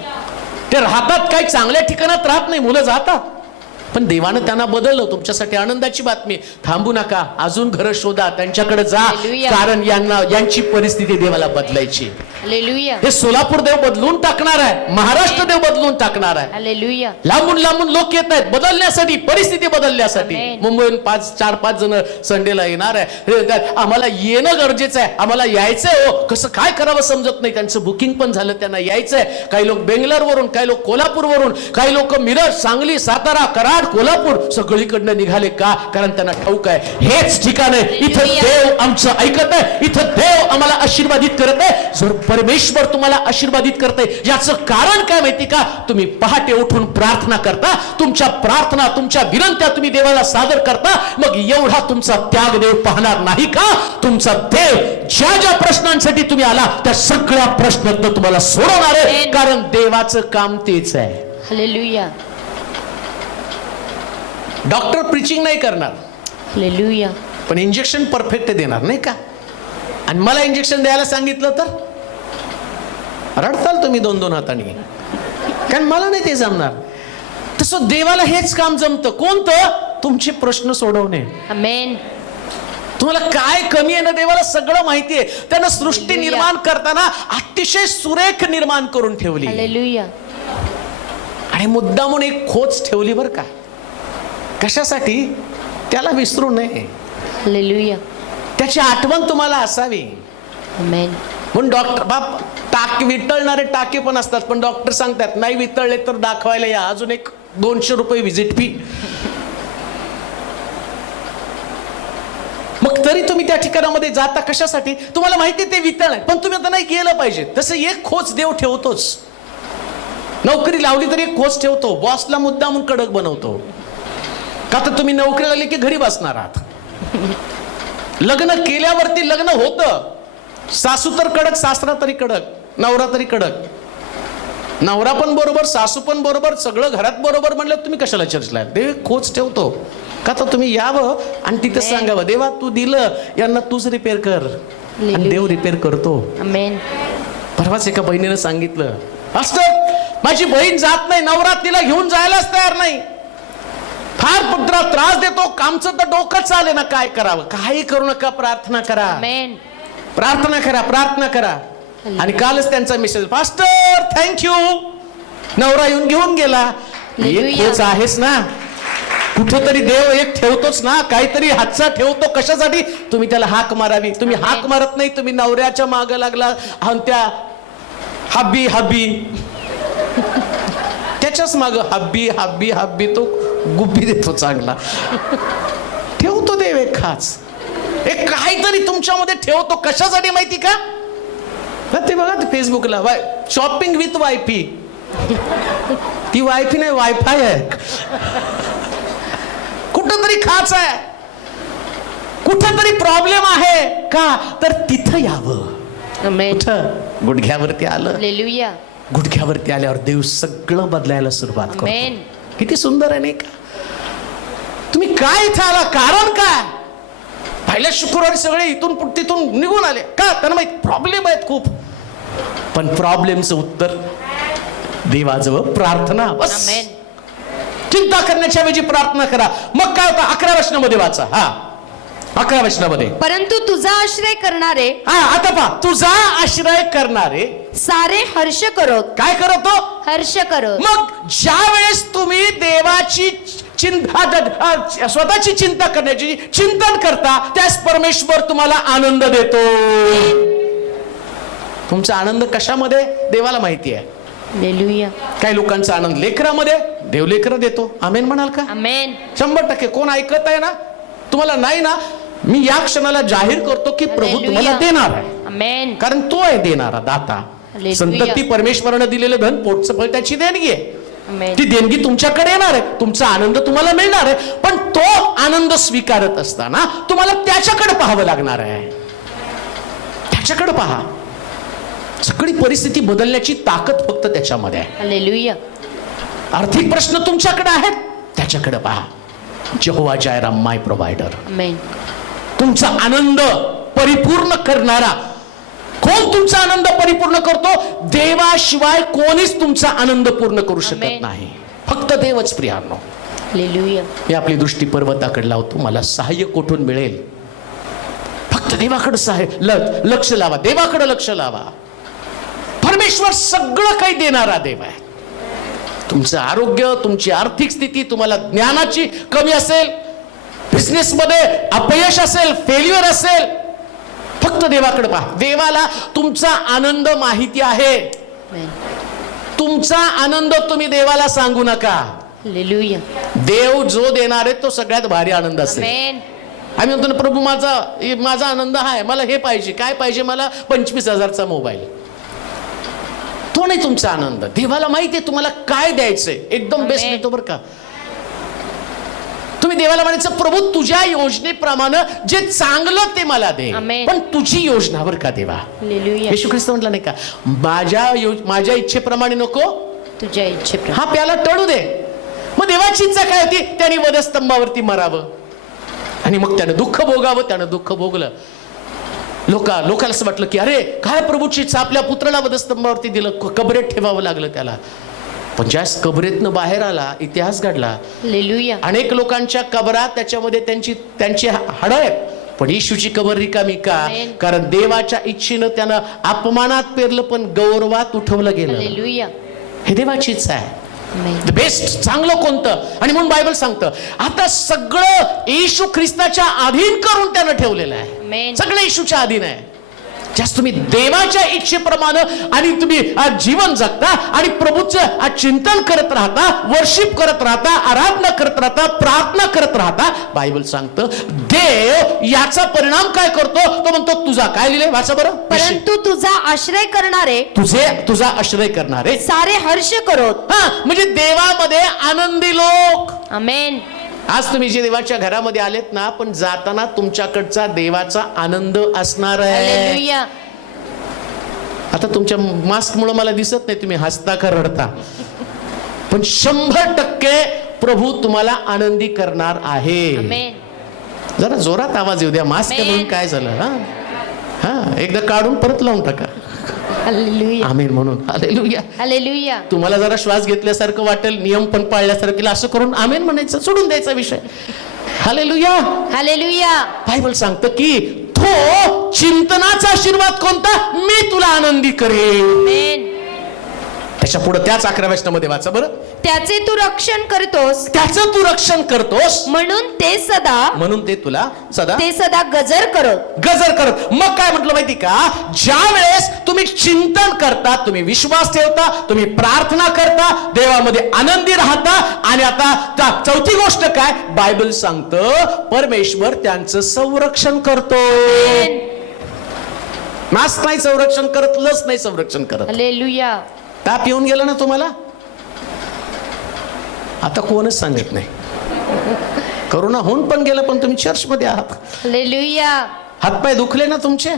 ते राहतात, काही चांगल्या ठिकाणात राहत नाही, मुलं जातात, पण देवानं त्यांना बदललं. तुमच्यासाठी आनंदाची बातमी, थांबू नका, अजून घर शोधा, त्यांच्याकडे जा, कारण यांची परिस्थिती देवाला बदलायची. हालेलुया. हे सोलापूर देव बदलून टाकणार आहे, महाराष्ट्र देव बदलून टाकणार आहे. हालेलुया. लांबून लांबून लोक येत आहेत बदलण्यासाठी, परिस्थिती बदलण्यासाठी. मुंबईहून 4-5 जण संडेला येणार आहे. आम्हाला येणं गरजेचं आहे, आम्हाला यायचंय. हो कसं काय करावं समजत नाही. त्यांचं बुकिंग पण झालं, त्यांना यायचंय. काही लोक बेंगलोरवरून, काही लोक कोल्हापूरवरून, काही लोक मिरज, सांगली, सातारा, कराड, कोल्हापूर सगळीकडनं निघाले. का, कारण त्यांना ठाऊक आहे हेच ठिकाण आहे, इथं देव आमचं ऐकत आहे, इथं देव आम्हाला आशीर्वादित करत आहे. जर परमेश्वर तुम्हाला आशीर्वादित करते, याचं कारण काय माहिती का, तुम्ही पहाटे उठून प्रार्थना करता, तुमच्या प्रार्थना, तुमच्या विनंत्या तुम्ही देवाला सादर करता. मग एवढा तुमचा त्याग देव पाहणार नाही का. तुमचा देव ज्या ज्या प्रश्नांसाठी तुम्ही आला, त्या सगळ्या प्रश्नांना तुम्हाला सोडवणार आहे, कारण देवाचं काम तेच आहे. हालेलुया. डॉक्टर प्रीचिंग नाही करणार, हालेलुया. पण इंजेक्शन परफेक्ट देणार नाही का. आणि मला इंजेक्शन द्यायला सांगितलं तर रडताल तुम्ही 2-2 हाताने, कारण मला नाही ते जमणार. तसं देवाला हेच काम जमतं. कोणतं, तुमचे प्रश्न सोडवणे. आमेन. तुम्हाला काय कमी आहे ना, देवाला सगळं माहिती आहे. त्यानं सृष्टी निर्माण करताना अतिशय सुरेख निर्माण करून ठेवली. हालेलुया. आणि मुद्दामून एक खोच ठेवली बरं का. कशासाठी, त्याला विसरू नये, हालेलुया. त्याची आठवण तुम्हाला असावी. आमेन. म्हणून डॉक्टर बाप वितळणारे टाके पण असतात, पण डॉक्टर सांगतात नाही वितळले तर दाखवायला या, अजून एक 200 रुपये व्हिजिट फी. मग तरी तुम्ही त्या ठिकाणामध्ये जाता कशासाठी, तुम्हाला माहिती ते वितळ आहे, पण तुम्ही आता नाही गेलं पाहिजे. तसं एक खोच देव ठेवतोच. नोकरी लावली तरी एक खोच ठेवतो, बॉसला मुद्दामून कडक बनवतो. का तर तुम्ही नोकरी लागली की घरी बसणार आहात. लग्न केल्यावरती लग्न होतं, सासू तर कडक, सासरा तरी कडक, नवरा तरी कडक. नवरा पण बरोबर, सासू पण बरोबर, सगळं घरात बरोबर म्हणलं, तुम्ही कशाला चर्चला. देव खोच ठेवतो. का तर तुम्ही यावं आणि तिथं सांगावं, देवा तू दिलं यांना, तूच रिपेअर कर. आणि देव रिपेअर करतो. आमेन. परवाच एका बहिणीनं सांगितलं, मास्टर माझी बहीण जात नाही, नवरा तिला घेऊन जायलाच तयार नाही, फार पुत्रा त्रास देतो, आमचं तर डोकं चाले ना, काय करावं. काही करू नका, प्रार्थना करा. आमेन. प्रार्थना करा, प्रार्थना करा. आणि कालच त्यांचा मेसेज, पास्टर थँक्यू, नवरा येऊन घेऊन गेला. एक खोच आहेच ना, कुठेतरी देव एक ठेवतोच ना, काहीतरी हातचा ठेवतो. कशासाठी, तुम्ही त्याला हाक मारावी. तुम्ही हाक मारत नाही, तुम्ही नवऱ्याच्या माग लागला आणि त्या हब्बी हब्बी त्याच्याच माग हब्बी हब्बी हब्बी, तो गुब्बी देतो चांगला. ठेवतो देव एक खास, एक काहीतरी तुमच्यामध्ये ठेवतो. कशासाठी माहिती का, ते बघा फेसबुकला शॉपिंग विथ वायफी. ती वायफी नाही, वायफाय आहे. कुठंतरी खाच आहे, कुठंतरी प्रॉब्लेम आहे का, तर तिथं यावं. आमेन. गुडघ्यावरती आलं, हालेलुया. गुडघ्यावरती आल्यावर देव सगळं बदलायला सुरुवात करतो. आमेन. किती सुंदर आहे नाही का? तुम्ही काय इथं आला, कारण काय? पहिल्या शुक्रवारी सगळे इथून तिथून निघून आले का? त्यांना माहित प्रॉब्लेम आहेत खूप, पण प्रॉब्लेमचं उत्तर देवाजवळ प्रार्थना. बस, आमेन. चिंता करण्याच्या ऐवजी प्रार्थना करा. मग काय होतं? 11 वचनामध्ये वाचा. 11 वचनामध्ये, परंतु तुझा आश्रय करणारे आता पहा, तुझा आश्रय करणारे सारे हर्ष करोत. काय करतो? हर्ष करोत. मग ज्या वेळेस तुम्ही देवाची स्वतःची चिंता करण्याची चिंतन करता, त्यास परमेश्वर तुम्हाला आनंद देतो. तुमचा आनंद कशामध्ये? देवाला माहिती आहे. हालेलुया. काही लोकांचा आनंद लेकरामध्ये, देव लेकरं देतो. आमेन म्हणाल का? आमेन. 100%. कोण ऐकत आहे ना? तुम्हाला नाही ना, मी या क्षणाला जाहीर करतो की प्रभू हालेलुया. तुम्हाला देणार आहे, आमेन. कारण तो आहे देणारा दाता. हालेलुया. संतती परमेश्वरानं दिलेलं धन, पोटचं फळ त्याची देणगी आहे. आमेन. ती देणगी तुमच्याकडे येणार आहे, तुमचा आनंद तुम्हाला मिळणार आहे. पण तो आनंद स्वीकारत असताना तुम्हाला त्याच्याकडे पाहावं लागणार आहे. त्याच्याकडे पहा. सगळी परिस्थिती बदलण्याची ताकद फक्त त्याच्यामध्ये आहे. हालेलुया. आर्थिक प्रश्न तुमच्याकडे आहेत, त्याच्याकडे पहा. यहोवा जायरा, माय प्रोव्हायडर. आमेन. तुमचा आनंद परिपूर्ण करणारा कोण? तुमचा आनंद परिपूर्ण करतो? देवाशिवाय कोणीच तुमचा आनंद पूर्ण करू शकत आमेन. नाही. फक्त देवच. प्रियानो, हालेलुया. मी आपली दृष्टी पर्वताकडे लावतो. मला सहाय्य कुठून मिळेल? फक्त देवाकडे लक्ष लावा. देवाकडे लक्ष लावा. परमेश्वर सगळं काही देणारा देव आहे. तुमचं आरोग्य, तुमची आर्थिक स्थिती, तुम्हाला ज्ञानाची कमी असेल, बिझनेसमध्ये अपयश असेल, फेल्युअर असेल, फक्त देवाकडे पहा. देवाला तुमचा आनंद माहिती आहे. आमेन. तुमचा आनंद तुम्ही देवाला सांगू नका. हालेलुया. देव जो देणार आहे तो सगळ्यात भारी आनंद असेल. आमेन. आम्ही म्हणतो ना, प्रभू माझा आनंद हा आहे, मला हे पाहिजे. काय पाहिजे? मला 25,000चा मोबाईल. तो नाही तुमचा आनंद. देवाला माहिती आहे तुम्हाला काय द्यायचंय. एकदम बेस्ट आमेन. देतो बरं का. तुम्ही देवाला म्हणायचं, प्रभू तुझ्या योजनेप्रमाणे जे चांगलं ते मला दे, आमेन. पण तुझी योजना बरं का देवा. हालेलुया. येशू ख्रिस्त म्हटलं नाही का, माझ्या इच्छेप्रमाणे नको, तुझ्या इच्छेप्रमाणे. हा प्याला टळू दे. मग देवाची इच्छा काय होती? त्याने वधस्तंभावरती मरावं आणि मग त्यानं दुःख भोगावं. त्यानं दुःख भोगलं. लोकांना असं वाटलं की अरे काय प्रभूची इच्छा, आपल्या पुत्राला वधस्तंभावरती दिलं, कबरेत ठेवावं लागलं त्याला. पण ज्या कबरेतनं बाहेर आला, इतिहास घडला. हालेलुया. अनेक लोकांच्या कबरात त्याच्यामध्ये त्यांची हाडं आहेत, पण येशूची कबर रिकामी का? आमेन. कारण देवाच्या इच्छेनं त्यानं अपमानात पेरलं पण गौरवात उठवलं गेलं. हालेलुया. हे देवाची इच्छा आहे. आमेन. द बेस्ट, चांगलं कोणतं? आणि म्हणून बायबल सांगतं आता सगळं येशू ख्रिस्ताच्या अधीन करून त्यानं ठेवलेलं आहे. आमेन. सगळं येशूच्या अधीन आहे. जास्त तुम्ही देवाच्या इच्छेप्रमाणे आणि तुम्ही आज जीवन जगता आणि प्रभूचं आज चिंतन करत राहता, वर्शिप करत राहता, आराधना करत राहता, प्रार्थना करत राहता. बायबल सांगतं देव याचा परिणाम काय करतो? तो म्हणतो तुझा काय लिहिले वाचा बरं. परंतु तुझा आश्रय करणारे तुझा आश्रय करणारे सारे हर्ष करोत. म्हणजे देवामध्ये आनंदी लोक. आमेन. आज तुम्ही जे देवाच्या घरामध्ये आलेत ना, पण जाताना तुमच्याकडचा देवाचा आनंद असणार आहे. हालेलुया. आता तुमच्या मास्कमुळे मला दिसत नाही तुम्ही हसता का रडता, पण 100% प्रभू तुम्हाला आनंदी करणार आहे. आमेन. जरा जोरात आवाज येऊ द्या. मास्क आमेन. म्हणून काय झालं? एकदा काढून परत लावून टाका. हालेलुया. आमेन म्हणून. हालेलुया. हालेलुया. तुम्हाला जरा श्वास घेतल्यासारखं वाटेल, नियम पण पाळल्यासारखं, असं करून आमेन म्हणायचं, सोडून द्यायचा विषय. हालेलुया. हालेलुया. बायबल सांगतं की तो चिंतनाचा आशीर्वाद कोणता? मी तुला आनंदी करेन. आमेन. त्याच्या पुढे त्याच 11व्या वचनामध्ये वाचा बरं. त्याचे तू रक्षण करतोस, त्याचं तू रक्षण करतोस, म्हणून ते तुला सदा गजर करत. गजर करत. मग काय म्हटलं माहिती का? ज्या वेळेस तुम्ही चिंतन करता, तुम्ही विश्वास ठेवता, तुम्ही प्रार्थना करता, देवामध्ये आनंदी राहता. आणि आता चौथी गोष्ट काय बायबल सांगतं? परमेश्वर त्यांचं संरक्षण करतो. मास्क नाही संरक्षण करत, लस नाही संरक्षण करत. हालेलुया. ताप येऊन गेला ना तुम्हाला, आता कोणच सांगत नाही. करोना होऊन पण गेलं, पण तुम्ही चर्चमध्ये आहात. हालेलुया. हातपाय दुखले ना तुमचे,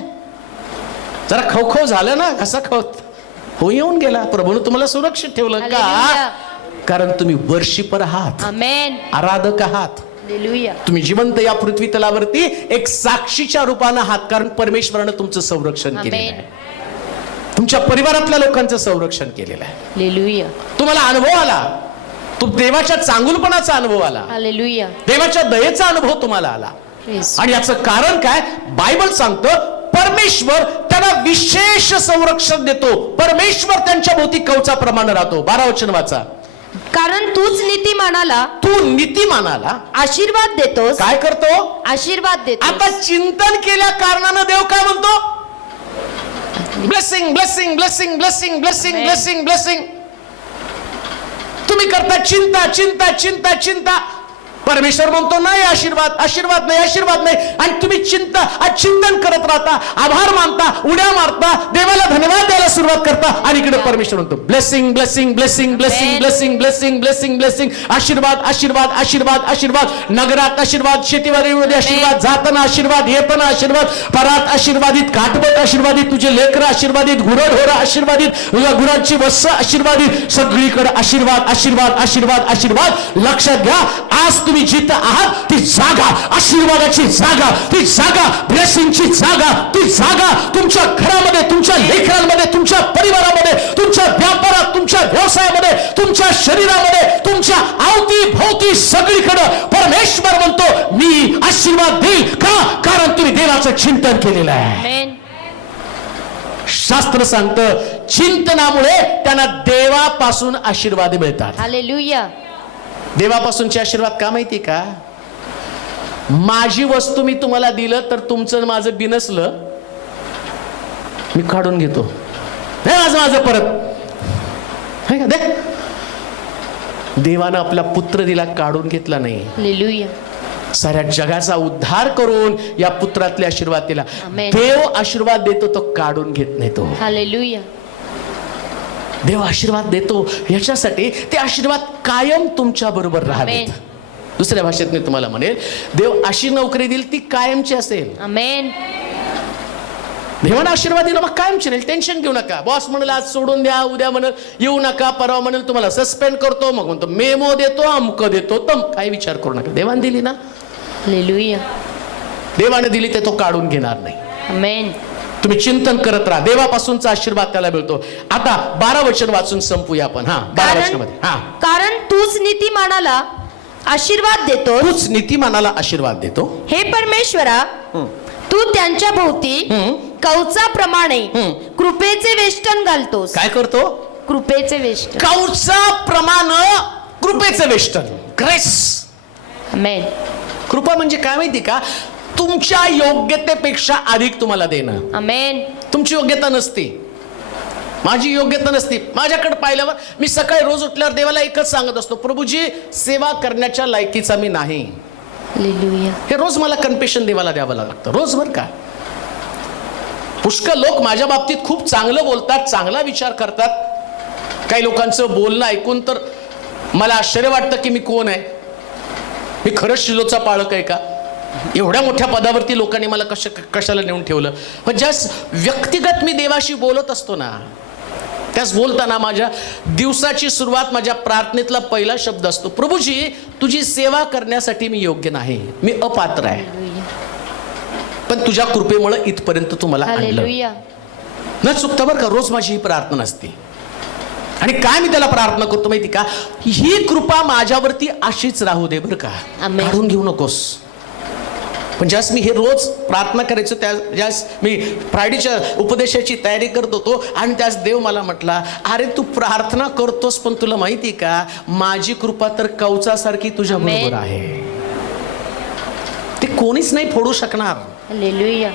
जरा खवखव झालं ना, कसा खवत हो येऊन गेला. प्रभूने तुम्हाला सुरक्षित ठेवलं का? हालेलुया. कारण तुम्ही वर्षिपर आहात, आमेन. आराधक आहात. हालेलुया. तुम्ही जिवंत या पृथ्वी तलावरती एक साक्षीच्या रूपानं आहात, कारण परमेश्वरानं तुमचं संरक्षण केलेलं आमेन. आहे. तुमच्या परिवारातल्या लोकांचं संरक्षण केलेलं आहे. हालेलुया. तुम्हाला अनुभव आला, तो देवाच्या चांगुलपणाचा अनुभव आला, हालेलुया. देवाच्या दयेचा अनुभव तुम्हाला आला. येस. आणि याचं कारण काय? बायबल सांगतं परमेश्वर त्यांना विशेष संरक्षण देतो. परमेश्वर त्यांच्या भोवती कवचाप्रमाणे राहतो. 12 वचन वाचा. कारण तूच नीतिमानाला तू नीतिमानाला आशीर्वाद देतोस. काय करतो? आशीर्वाद देतोस. आता चिंतन केल्या कारणानं देव काय म्हणतो? Blessing blessing blessing blessing blessing Amen. Blessing blessing. तुम्ही करता चिंता चिंता चिंता चिंता. परमेश्वर म्हणतो नाही आशीर्वाद, आशीर्वाद नाही, आशीर्वाद नाही. आणि तुम्ही चिंतन करत राहता, आभार मानता, उड्या मारता, देवाला धन्यवाद द्यायला सुरुवात करता. आणि इकडे परमेश्वर म्हणतो blessing blessing blessing blessing blessing blessing blessing blessing. आशीर्वाद आशीर्वाद आशीर्वाद आशीर्वाद. नगरात आशीर्वाद, शेतीवाडीमध्ये आशीर्वाद, जाताना आशीर्वाद, येताना आशीर्वाद, परात आशीर्वादित, काटबट आशीर्वादित, तुझे लेकरं आशीर्वादित, गुरढोरं आशीर्वादित, तुझ्या गुरांची वस्स आशीर्वादित, सगळीकडे आशीर्वाद आशीर्वाद आशीर्वाद आशीर्वाद. लक्षात घ्या, आज तुम्ही जिथं आहात ती जागा आशीर्वादाची जागा, ती जागा ब्लेसिंगची जागा, ती जागा तुमच्या घरामध्ये, तुमच्या लेकरांमध्ये, तुमच्या परिवारामध्ये, तुमच्या व्यापारात, तुमच्या व्यवसायामध्ये, तुमच्या शरीरामध्ये, तुमच्या अवतीभोवती सगळीकडे परमेश्वर म्हणतो मी आशीर्वाद देईल. का? कारण तुम्ही देवाचं चिंतन केलेलं आहे. आमेन. शास्त्र सांगतं चिंतनामुळे त्यांना देवापासून आशीर्वाद मिळतात. हालेलुया. देवापासूनचे आशीर्वाद का माहिती का? माझी वस्तू मी तुम्हाला दिलं तर तुमचं माझं बिनसलं मी काढून घेतो. हे माझं परत, हे का? दे. देवानं आपला पुत्र दिला, काढून घेतला नाही. हालेलुया. साऱ्या जगाचा उद्धार करून या पुत्रातले आशीर्वाद दिला. आमेन. देव आशीर्वाद देतो, तो काढून घेत नाही. तो हालेलुया. देव आशीर्वाद देतो याच्यासाठी ते आशीर्वाद कायम तुमच्या बरोबर राहावेत. आमेन. दुसऱ्या भाषेत मी तुम्हाला म्हणेल, देव अशी नोकरी देईल ती कायमची असेल. आमेन. देवानं आशीर्वाद दिला मग कायमची राहील. टेन्शन घेऊ नका. बॉस म्हणेल आज सोडून द्या, उद्या म्हणेल येऊ नका, परवा म्हणेल तुम्हाला सस्पेंड करतो, मग म्हणतो मेमो देतो, अमुक देतो, तम काही विचार करू नका. देवाने दिली ना, हालेलुया. देवाने दिली ते तो काढून घेणार नाही. आमेन. तुम्ही चिंतन करत राहा, देवापासूनचा आशीर्वाद त्याला मिळतो. आता 12 वचन वाचून संपूया आपण. 12 वचनामध्ये कारण तूच नीतिमानाला आशीर्वाद देतोस. तूच नीतिमानाला आशीर्वाद देतो. हे परमेश्वरा, तू त्यांच्या भोवती कवचाप्रमाणे कृपेचे वेष्टन घालतोस. काय करतो? कृपेचे वेष्टन. कवचाप्रमाणे कृपेचं वेष्टन. ग्रेस. आमेन. कृपा म्हणजे काय माहिती का? तुमच्या योग्यतेपेक्षा अधिक तुम्हाला देणं. आमेन. तुमची योग्यता नसते, माझी योग्यता नसते. माझ्याकडे पाहिल्यावर मी सकाळी रोज उठल्यावर देवाला एकच सांगत असतो, प्रभूजी सेवा करण्याच्या लायकीचा मी नाही. हालेलुया. हे रोज मला कन्फेशन देवाला द्यावं लागतं, रोज. बरं का? पुष्कळ लोक माझ्या बाबतीत खूप चांगलं बोलतात, चांगला विचार करतात. काही लोकांचं बोलणं ऐकून तर मला आश्चर्य वाटतं की मी कोण आहे? मी खरंच शिलोचा पाळक आहे का? एवढ्या मोठ्या पदावरती लोकांनी मला कशाला नेऊन ठेवलं? पण ज्यास व्यक्तिगत मी देवाशी बोलत असतो ना, त्यास बोलताना माझ्या दिवसाची सुरुवात, माझ्या प्रार्थनेतला पहिला शब्द असतो, प्रभूजी तुझी सेवा करण्यासाठी मी योग्य नाही, मी अपात्र आहे, पण तुझ्या कृपेमुळे इथपर्यंत तू मला आणलं. हालेलुया. न चुकता बरं का, रोज माझी ही प्रार्थना असते. आणि काय मी त्याला प्रार्थना करतो माहिती का? ही कृपा माझ्यावरती अशीच राहू दे बरं का, आमेन. काढून घेऊ नकोस. पण ज्यास मी हे रोज प्रार्थना करायचो, त्या ज्यास मी फ्रायडेच्या उपदेशाची तयारी करत होतो, आणि त्यास देव मला म्हटला, अरे तू प्रार्थना करतोस पण तुला माहिती का, माझी कृपा तर कवचासारखी तुझ्या बरोबर आहे, ते कोणीच नाही फोडू शकणार. हालेलुया.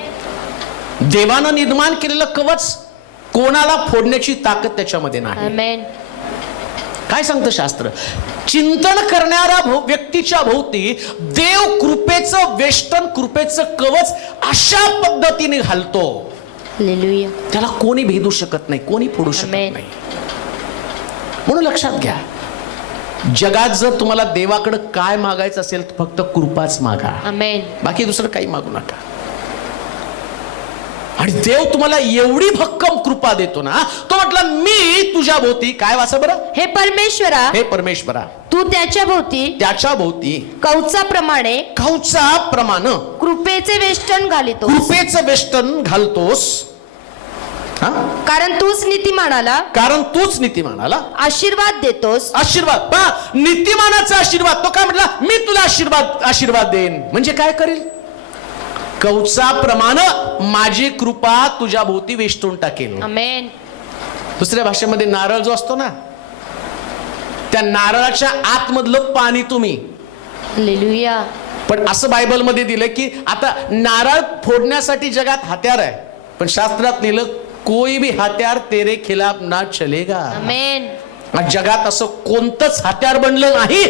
देवानं निर्माण केलेलं कवच कोणाला फोडण्याची ताकद त्याच्यामध्ये नाही. आमेन. काय सांगतं शास्त्र? चिंतन करणाऱ्या व्यक्तीच्या भोवती देव कृपेचं वेष्टन, कृपेचं कवच अशा पद्धतीने घालतो, हालेलुया. त्याला कोणी भेदू शकत नाही, कोणी फोडू शकत आमेन. नाही. म्हणून लक्षात घ्या, जगात जर तुम्हाला देवाकडे काय मागायचं असेल तर फक्त कृपाच मागा, आमेन. बाकी दुसरं काही मागू नका. आणि देव तुम्हाला एवढी भक्कम कृपा देतो ना, तो म्हटला मी तुझ्या भोवती काय वाचा बरं, हे परमेश्वरा हे परमेश्वरा तू त्याच्या भोवती त्याच्या भोवती कवचाप्रमाणे कवचाप्रमाणे कृपेचे वेष्टन घालितो, कृपेचं वेष्टन घालतोस. हा? कारण तूच नीतिमानाला कारण तूच नीतिमानाला आशीर्वाद देतोस. आशीर्वाद पहा, नीतिमानाचा आशीर्वाद. तो काय म्हटला, मी तुला आशीर्वाद देईन. म्हणजे काय करेल, कवचाप्रमाणे माझी कृपा तुझ्या भोवती वेष्टून टाकेल. आमेन. दुसऱ्या भाषेमध्ये नारळ जो असतो ना, त्या नारळाच्या आतमधलं पाणी तुम्ही. हालेलुया. पण असं बायबलमध्ये दिलं की आता नारळ फोडण्यासाठी जगात हत्यार आहे, पण शास्त्रात लिहिलं कोई भी हत्यार तेरे खिलाफ ना चलेगा. आमेन. जगात असं कोणतंच हत्यार बनलं नाही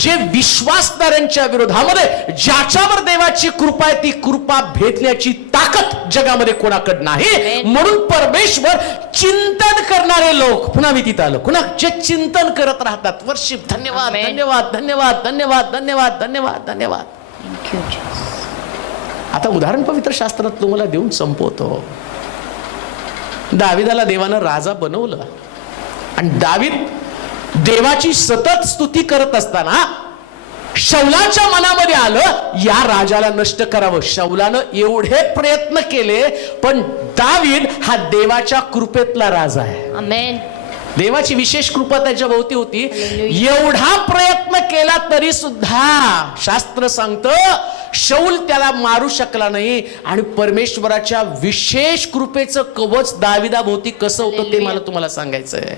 जे विश्वासदारांच्या विरोधामध्ये, ज्याच्यावर देवाची कृपा आहे ती कृपा भेटण्याची ताकद जगामध्ये कोणाकडे नाही. म्हणून परमेश्वर चिंतन करणारे लोक, पुन्हा मी तिथं आलो, पुन्हा जे चिंतन करत राहतात. वर्षिप धन्यवाद Amen. धन्यवाद धन्यवाद धन्यवाद धन्यवाद धन्यवाद धन्यवाद. Thank you Jesus. आता उदाहरण पवित्र शास्त्रात तुम्हाला देऊन संपवतो. दाविदाला देवानं राजा बनवलं आणि दावीद देवाची सतत स्तुती करत असताना शौलाच्या मनामध्ये आलं या राजाला नष्ट करावं. शौलानं एवढे प्रयत्न केले, पण दावीद हा देवाच्या कृपेतला राजा आहे. आमेन. देवाची विशेष कृपा त्याच्या भोवती होती. एवढा प्रयत्न केला तरी सुद्धा शास्त्र सांगतं शौल त्याला मारू शकला नाही. आणि परमेश्वराच्या विशेष कृपेचं कवच दाविदाभोवती कसं होतं ते मला तुम्हाला सांगायचंय.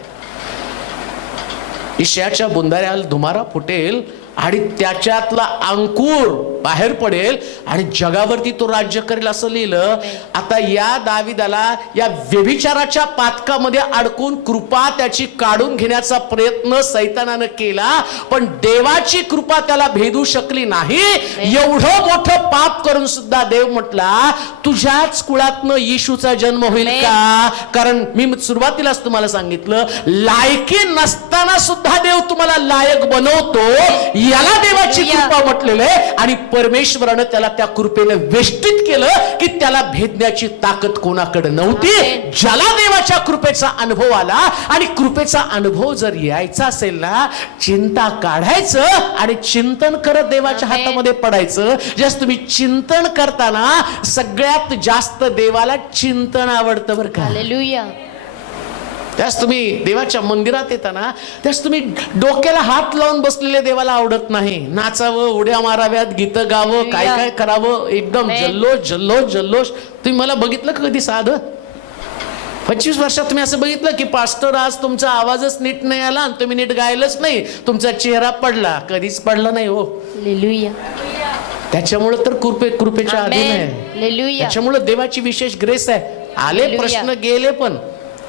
ईशाच्या बुंदाऱ्याला धुमारा फुटेल आणि त्याच्यातला अंकुर बाहेर पडेल आणि जगावरती तो राज्य करेल असं लिहिलं. आता या दाविदाला या व्यभिचाराच्या पातकामध्ये अडकून कृपा त्याची काढून घेण्याचा प्रयत्न सैतानानं केला, पण देवाची कृपा त्याला भेदू शकली नाही. एवढं मोठं पाप करून सुद्धा देव म्हटला तुझ्याच कुळातनं येशूचा जन्म होईल का. कारण मी सुरुवातीलाच तुम्हाला सांगितलं लायकी नसताना सुद्धा देव तुम्हाला लायक बनवतो. याला देवाची कृपा म्हटलेलं आहे. आणि परमेश्वरानं त्याला त्या कृपेनं वेष्टित केलं की त्याला भेदण्याची ताकद कोणाकडे नव्हती. ज्याला देवाच्या कृपेचा अनुभव आला, आणि कृपेचा अनुभव जर यायचा असेल ना, चिंता काढायचं आणि चिंतन करत देवाच्या हातामध्ये पडायचं. जस्ट तुम्ही चिंतन करताना सगळ्यात जास्त देवाला चिंतन आवडतं बरं का. हालेलुया. त्यास तुम्ही देवाच्या मंदिरात येताना त्यास तुम्ही डोक्याला हात लावून बसलेले देवाला आवडत नाही. नाचावं, उड्या माराव्यात, गीतं गावं, काय काय करावं, एकदम जल्लोष जल्लोष जल्लोष. तुम्ही मला बघितलं का कधी साधं 25 वर्षात तुम्ही असं बघितलं की पास्टर आज तुमचा आवाजच नीट नाही आला आणि तुम्ही नीट गायलंच नाही, तुमचा चेहरा पडला? कधीच पडला नाही हो. हालेलुया. त्याच्यामुळे तर कृपेच्या अधीन आहे. हालेलुया. त्याच्यामुळे देवाची विशेष ग्रेस आहे. आले प्रश्न गेले पण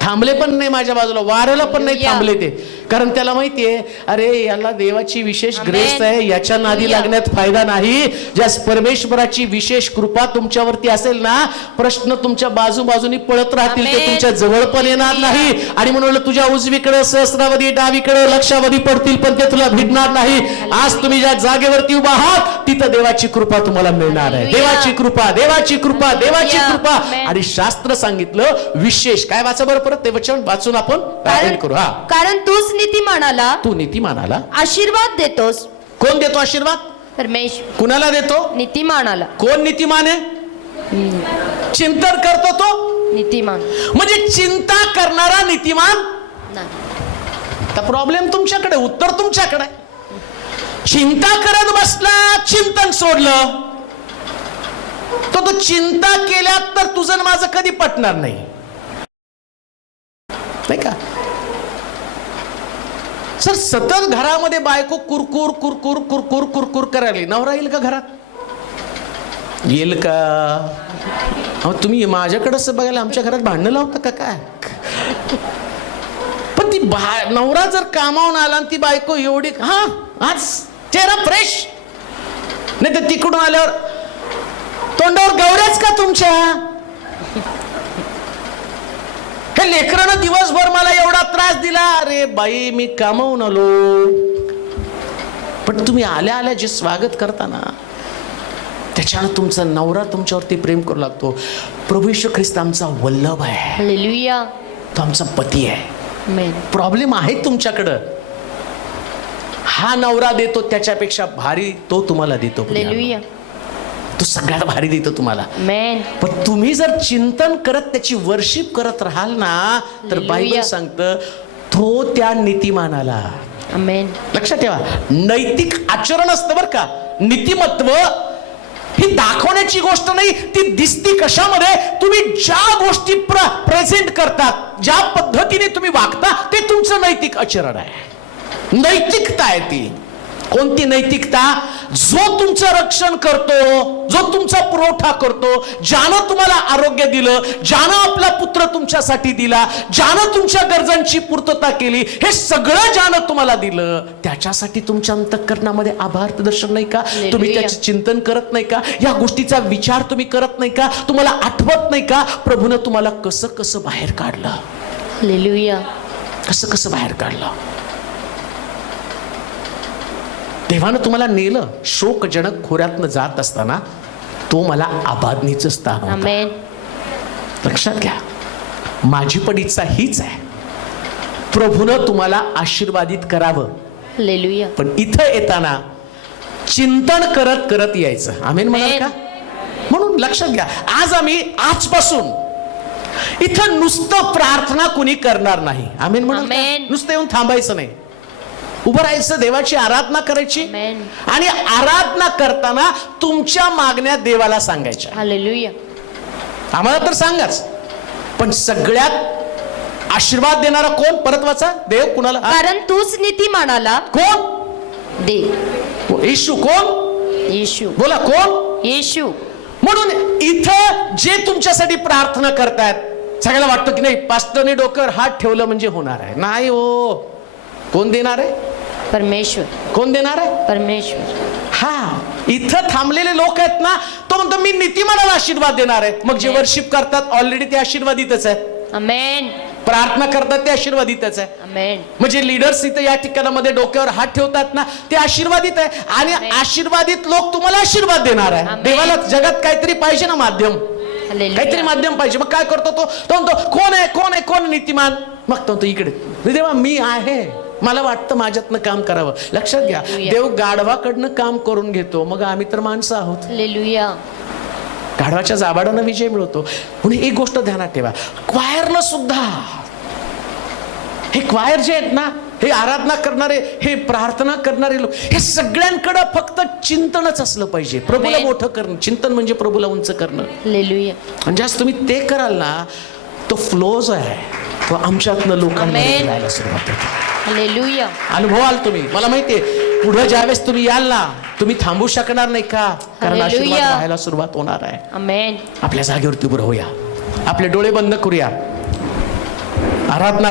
थांबले पण नाही माझ्या बाजूला, वाराला पण नाही थांबले ते. कारण त्याला माहितीये अरे याला देवाची विशेष ग्रेस आहे, याच्या नादी लागण्यात फायदा नाही. ज्या परमेश्वराची विशेष कृपा तुमच्यावरती असेल ना, प्रश्न तुमच्या बाजूबाजूनी पळत राहतील, ते तुमच्या जवळ पण येणार नाही. आणि म्हणून तुझ्या उजवीकडे सहस्रावधी, डावीकडे लक्षावधी पडतील, पण ते तुला भिडणार नाही. आज तुम्ही ज्या जागेवरती उभा आहात तिथं देवाची कृपा तुम्हाला मिळणार आहे. देवाची कृपा, देवाची कृपा, देवाची कृपा. आणि शास्त्र सांगितलं विशेष काय. वाचा बरं परत ते वचन वाचून आपण करू. हा, कारण तूच नीतिमानाला तू नीतिमानाला आशीर्वाद देतोस. कोण देतो आशीर्वाद? परमेश्वर. कुणाला देतो? नीतिमानाला. कोण नीतिमान आहे? चिंतन करतो तो नीतिमान. म्हणजे चिंता करणारा नीतिमान. नाही. तर प्रॉब्लेम तुमच्याकडे, उत्तर तुमच्याकडे. चिंता करत बसला, चिंतन सोडलं, तो चिंता केल्या तर तुझं माझं कधी पटणार नाही का. सर सतत घरामध्ये बायको कुरकुर कुरकुर कुरकुर कुरकुर करायला, नवरा येईल का घरात? येईल का? तुम्ही माझ्याकडे असं बघायला आमच्या घरात भांडणं लावता का काय? पण ती नवरा जर कामावून आला आणि ती बायको एवढी हा आज चेहरा फ्रेश नाही, तर तिकडून आल्यावर तोंडावर गवऱ्याच का तुमच्या? हे लेकरानं दिवसभर मला एवढा त्रास दिला. अरे बाई मी कामावून आलो. पण तुम्ही आल्या आल्या जे स्वागत करता ना त्याच्यानं तुमचा नवरा तुमच्यावरती प्रेम करू लागतो. प्रभू येशू ख्रिस्त आमचा वल्लभ आहे, Hallelujah. तो आमचा पती आहे. Amen. प्रॉब्लेम आहे तुमच्याकडं. हा नवरा देतो त्याच्यापेक्षा भारी तो तुम्हाला देतो. Hallelujah. तो सगळ्यात भारी देतो तुम्हाला. Amen. पण तुम्ही जर चिंतन करत त्याची वर्शिप करत राहाल ना, तर बायबल Hallelujah. सांगतं तो त्या नीतिमानाला. Amen. लक्षात ठेवा, नैतिक आचरण असतं बरं का. नीतिमत्व ही दाखवण्याची गोष्ट नाही, ती दिसती कशामध्ये? तुम्ही ज्या गोष्टी प्रेझेंट करतात, ज्या पद्धतीने तुम्ही वागता, ते तुमचं नैतिक आचरण आहे. नैतिकता आहे ती. कोणती नैतिकता? जो तुमचं रक्षण करतो, जो तुमचा पुरवठा करतो, ज्यानं तुम्हाला आरोग्य दिलं, ज्यानं आपला पुत्र तुमच्यासाठी दिला, ज्यानं तुमच्या गरजांची पूर्तता केली, हे सगळं ज्यानं तुम्हाला दिलं, त्याच्यासाठी तुमच्या अंतःकरणामध्ये आभार प्रदर्शन नाही का? तुम्ही त्याचे चिंतन करत नाही का? या गोष्टीचा विचार तुम्ही करत नाही का? तुम्हाला आठवत नाही का प्रभूनं तुम्हाला कसं कसं बाहेर काढलं? Hallelujah. कसं कसं बाहेर काढलं? देवानं तुम्हाला नेलं शोकजनक खोऱ्यातनं जात असताना, तो मला आबादनीचं स्थान होतं. Amen. लक्षात घ्या, माझी पण इच्छा हीच आहे, प्रभूनं तुम्हाला आशीर्वादित करावं. Hallelujah. पण इथं येताना चिंतन करत करत यायचं. आमेन म्हणाल का? म्हणून लक्षात घ्या, आज आम्ही आजपासून इथं नुसतं प्रार्थना कुणी करणार नाही. आमेन म्हणाल का? Amen. नुसतं येऊन थांबायचं नाही, उभं राहायचं, देवाची आराधना करायची. Amen. आणि आराधना करताना तुमच्या मागण्या देवाला सांगायच्या. Hallelujah. आम्हाला तर सांगाच, पण सगळ्यात आशीर्वाद देणारा कोण? परत वाचा, देव. कुणाला? कारण तूच नीतिमानाला कोण? दे. येशू. कोण? येशू. बोला, कोण? येशू. म्हणून इथं जे तुमच्यासाठी प्रार्थना करतायत, सगळ्याला वाटतं की नाही पास्टरने डोक्यावर हात ठेवलं म्हणजे होणार आहे. नाही हो. कोण देणार आहे? परमेश्वर. कोण देणार आहे? परमेश्वर. हा, इथं थांबलेले लोक आहेत ना, तो म्हणतो मी नीतिमानाला आशीर्वाद देणार आहे. मग जे वर्शिप करतात ऑलरेडी ते आशीर्वादितच आहे. Amen. प्रार्थना करतात ते आशीर्वादितच आहे. Amen. म्हणजे लीडर्स इथं या ठिकाणामध्ये डोक्यावर हात ठेवतात ना, ते आशीर्वादित आहे. आणि आशीर्वादित लोक तुम्हाला आशीर्वाद देणार आहे. Amen. देवाला जगात काहीतरी पाहिजे ना, माध्यम. काहीतरी Hallelujah. माध्यम पाहिजे. मग काय करतो तो? तो म्हणतो कोण आहे, कोण आहे, कोण नीतिमान? मग तो म्हणतो इकडे, देवा मी आहे, मला वाटतं माझ्यातनं काम करावं. लक्षात घ्या, Hallelujah. देव गाढवाकडनं काम करून घेतो, मग आम्ही तर माणसं आहोत. Hallelujah. गाढवाच्या जाबाडानं विजय मिळवतो. म्हणून एक गोष्ट ध्यानात ठेवा, क्वायरनं सुद्धा, हे क्वायर जे आहेत ना, हे आराधना करणारे, हे प्रार्थना करणारे लोक, हे सगळ्यांकडे फक्त चिंतनच असलं पाहिजे. प्रभूला Amen. मोठं करणं, चिंतन म्हणजे प्रभूला उंच करणं. Hallelujah. आणि जास्त तुम्ही ते कराल ना, तो फ्लो जो आहे तो आमच्यातनं लोकांमध्ये Amen. जायला सुरुवात होते. Hallelujah. अनुभवाल तुम्ही. मला माहितीये पुढे ज्यावेळेस तुम्ही याल ना, तुम्ही थांबू शकणार नाही का? कारण Hallelujah. आशीर्वाद व्हायला सुरुवात होणार आहे. Amen. आपल्या जागेवरती उभं राहूया, आपले डोळे बंद करूया, आराधना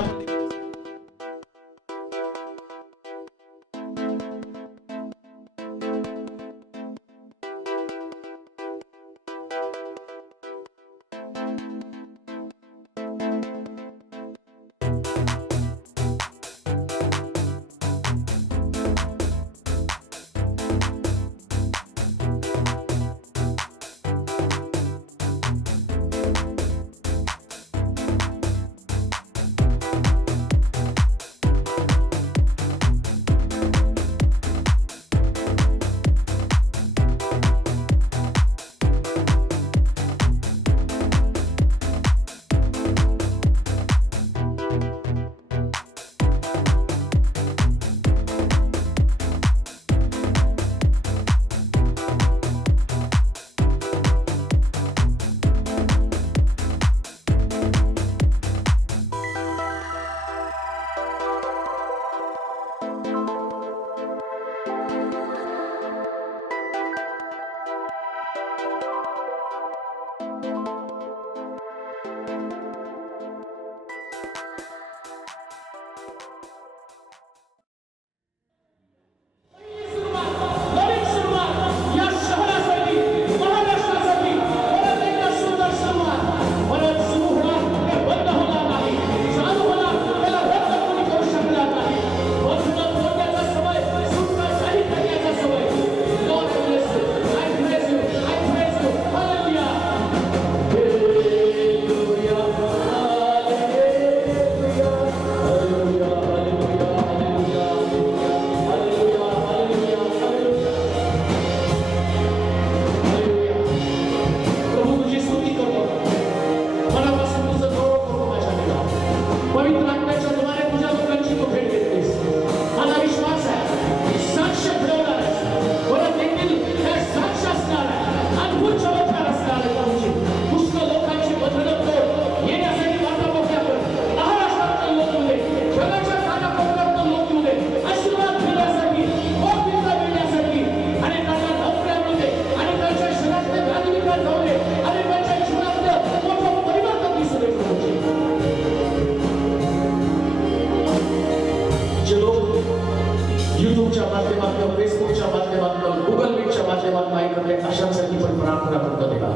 युट्यूबच्या माध्यमातून, फेसबुकच्या माध्यमातून, गुगल मीटच्या माध्यमातून ऐकत आहे अशांसाठी पण प्रार्थना करतो देवा.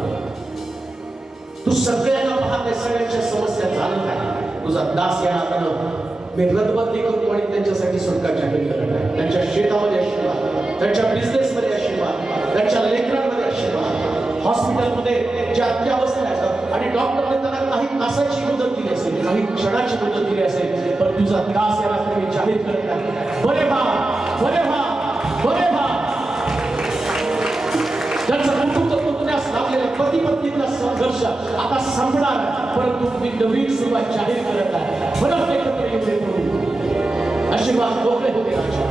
तू सगळ्यांना पाहते, सगळ्यांच्या समस्या जाणत आहे. तुझा दास या नात्यानं मी रद्दबंदी करतो आणि त्यांच्यासाठी सुटका जाहीर करत आहे. त्यांच्या शेतामध्ये आशीर्वाद, त्यांच्या बिझनेसमध्ये आशीर्वाद, त्यांच्या लेकरांमध्ये आशीर्वाद, हॉस्पिटलमध्ये ज्या अत्यावस्था असतात आणि डॉक्टरने त्यांना काही तासाची मुदत दिली असेल, काही क्षणाची मुदत दिली असेल, पण तुझा दास या रात्री मी जाहीर करत आहे. बरे व्हा, बरे व्हा, बरे व्हा. त्यांचा कुटुंबास लागलेला पती पत्नीचा संघर्ष आता संपणार, परंतु मी नवीन सुरुवात जाहीर करत आहे. परत एकत्र येऊ प्रभू. आशीर्वाद मोकळे होते राजा.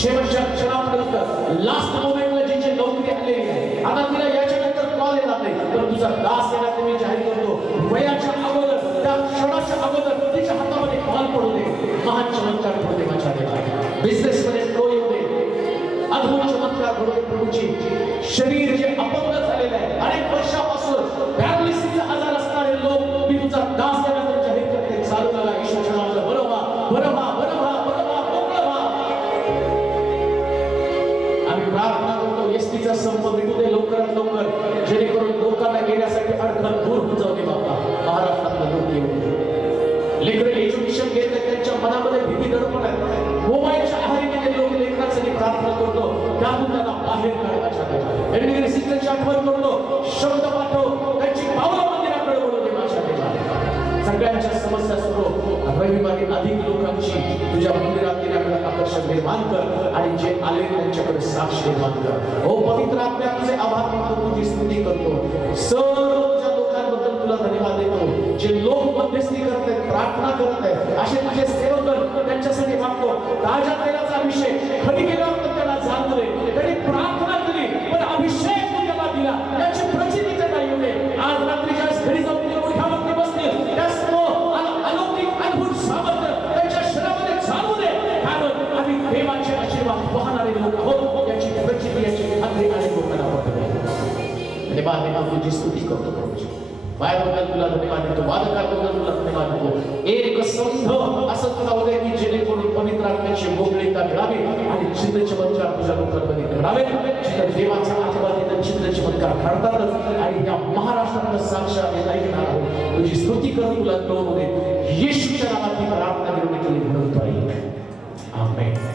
शेवटच्या क्षणापर्यंत लास्ट मोमेंटला जिची नोकरी आलेली आहे, आता तिला याच्यानंतर कॉल येणार नाही, तर तुझा दास येणार मी जाहीर करतो. वयाच्या अगोदर, त्या क्षणाच्या अगोदर तिच्या हातामध्ये कॉल पडू दे. महान चमत्कार पडू दे माझ्या देवा. बिझनेसमध्ये फ्लो येऊ दे. अद्भुत चमत्कार घडू दे प्रभूची. शरीर जे अपंग झालेलं आहे, अनेक वर्षापासून पॅरालिसिसचा आजार असणारे लोक, मी तुझा दास यानंतर जाहीर करते. चालू लागा ईश्वरच्या नावानं. बरं व्हा, बरं व्हा, बरं व्हा, बरं व्हा, मोकळं व्हा. आम्ही प्रार्थना करतो एसटीचा संप मिटू दे लवकरात लवकर, जेणेकरून लोकांना येण्यासाठी अडथळा दूर होऊन जाऊ दे बाबा. महाराष्ट्रातलं लोक येऊ. लेकरे एज्युकेशन घेत आहेत, त्यांच्या मनामध्ये भीती दडपण आहे. मोबाईलच्या आहारी गेले लोक लेकरांसाठी प्रार्थना करतो, त्यातून त्यांना बाहेर काढण्यासाठी एनडीआर सिस्टमची आठवण करतो. शब्द पाठव, त्यांची पावलं मंदिराकडे वळवते माझ्या देवा. सगळ्यांच्या समस्या सोडव. रविवारी अधिक लोकांची तुझ्या मंदिरात येण्याकडे आकर्षण निर्माण कर आणि जे आले त्यांच्याकडे साक्ष निर्माण कर. ओ पवित्र आत्म्या, तुझे आभार मानतो, तुझी स्तुती करतो. सर्व तुझ्या लोकांबद्दल तुला धन्यवाद देतो. जे लोक मध्यस्थी करत आहेत, प्रार्थना करत आहेत, असे तुझे सेवक त्यांच्यासाठी मागतो. ताज्या तेलाचा अभिषेक खडी केल्यावर त्याला जाणू दे. त्यांनी प्रार्थना केली पण अभिषेक तू त्याला दिला, त्याची प्रचिती त्याला येऊ दे. आज रात्री ज्या घरी जाऊन ते उठावरती बसतील, त्या अलौकिक अद्भुत सामर्थ्य त्यांच्या शरीरामध्ये जाणू दे. कारण आम्ही देवाचे आशीर्वाद पाहणारे लोक आहोत, याची प्रचिती, याची खात्री आणि लोकांना पटवली. देवा तुझी स्तुती करतो प्रभूजी. बायबल तुला धन्यवाद देतो. वादकाबद्दल तुला धन्यवाद देतो. एक संघ असं तुला उदय की जेणेकरून पवित्र आत्म्याची मोकळीता मिळावी आणि चिन्ह चमत्कार तुझ्या लोकांमध्ये घडावे. जिथं देवाचा आशीर्वाद येतं, चिन्ह चमत्कार घडतातच आणि या महाराष्ट्रात साक्षात ऐकणार आहोत. तुझी स्तुती करून तुला तोडू दे. येशूच्या नावात प्रार्थना करून तुला म्हणतोय. आमेन.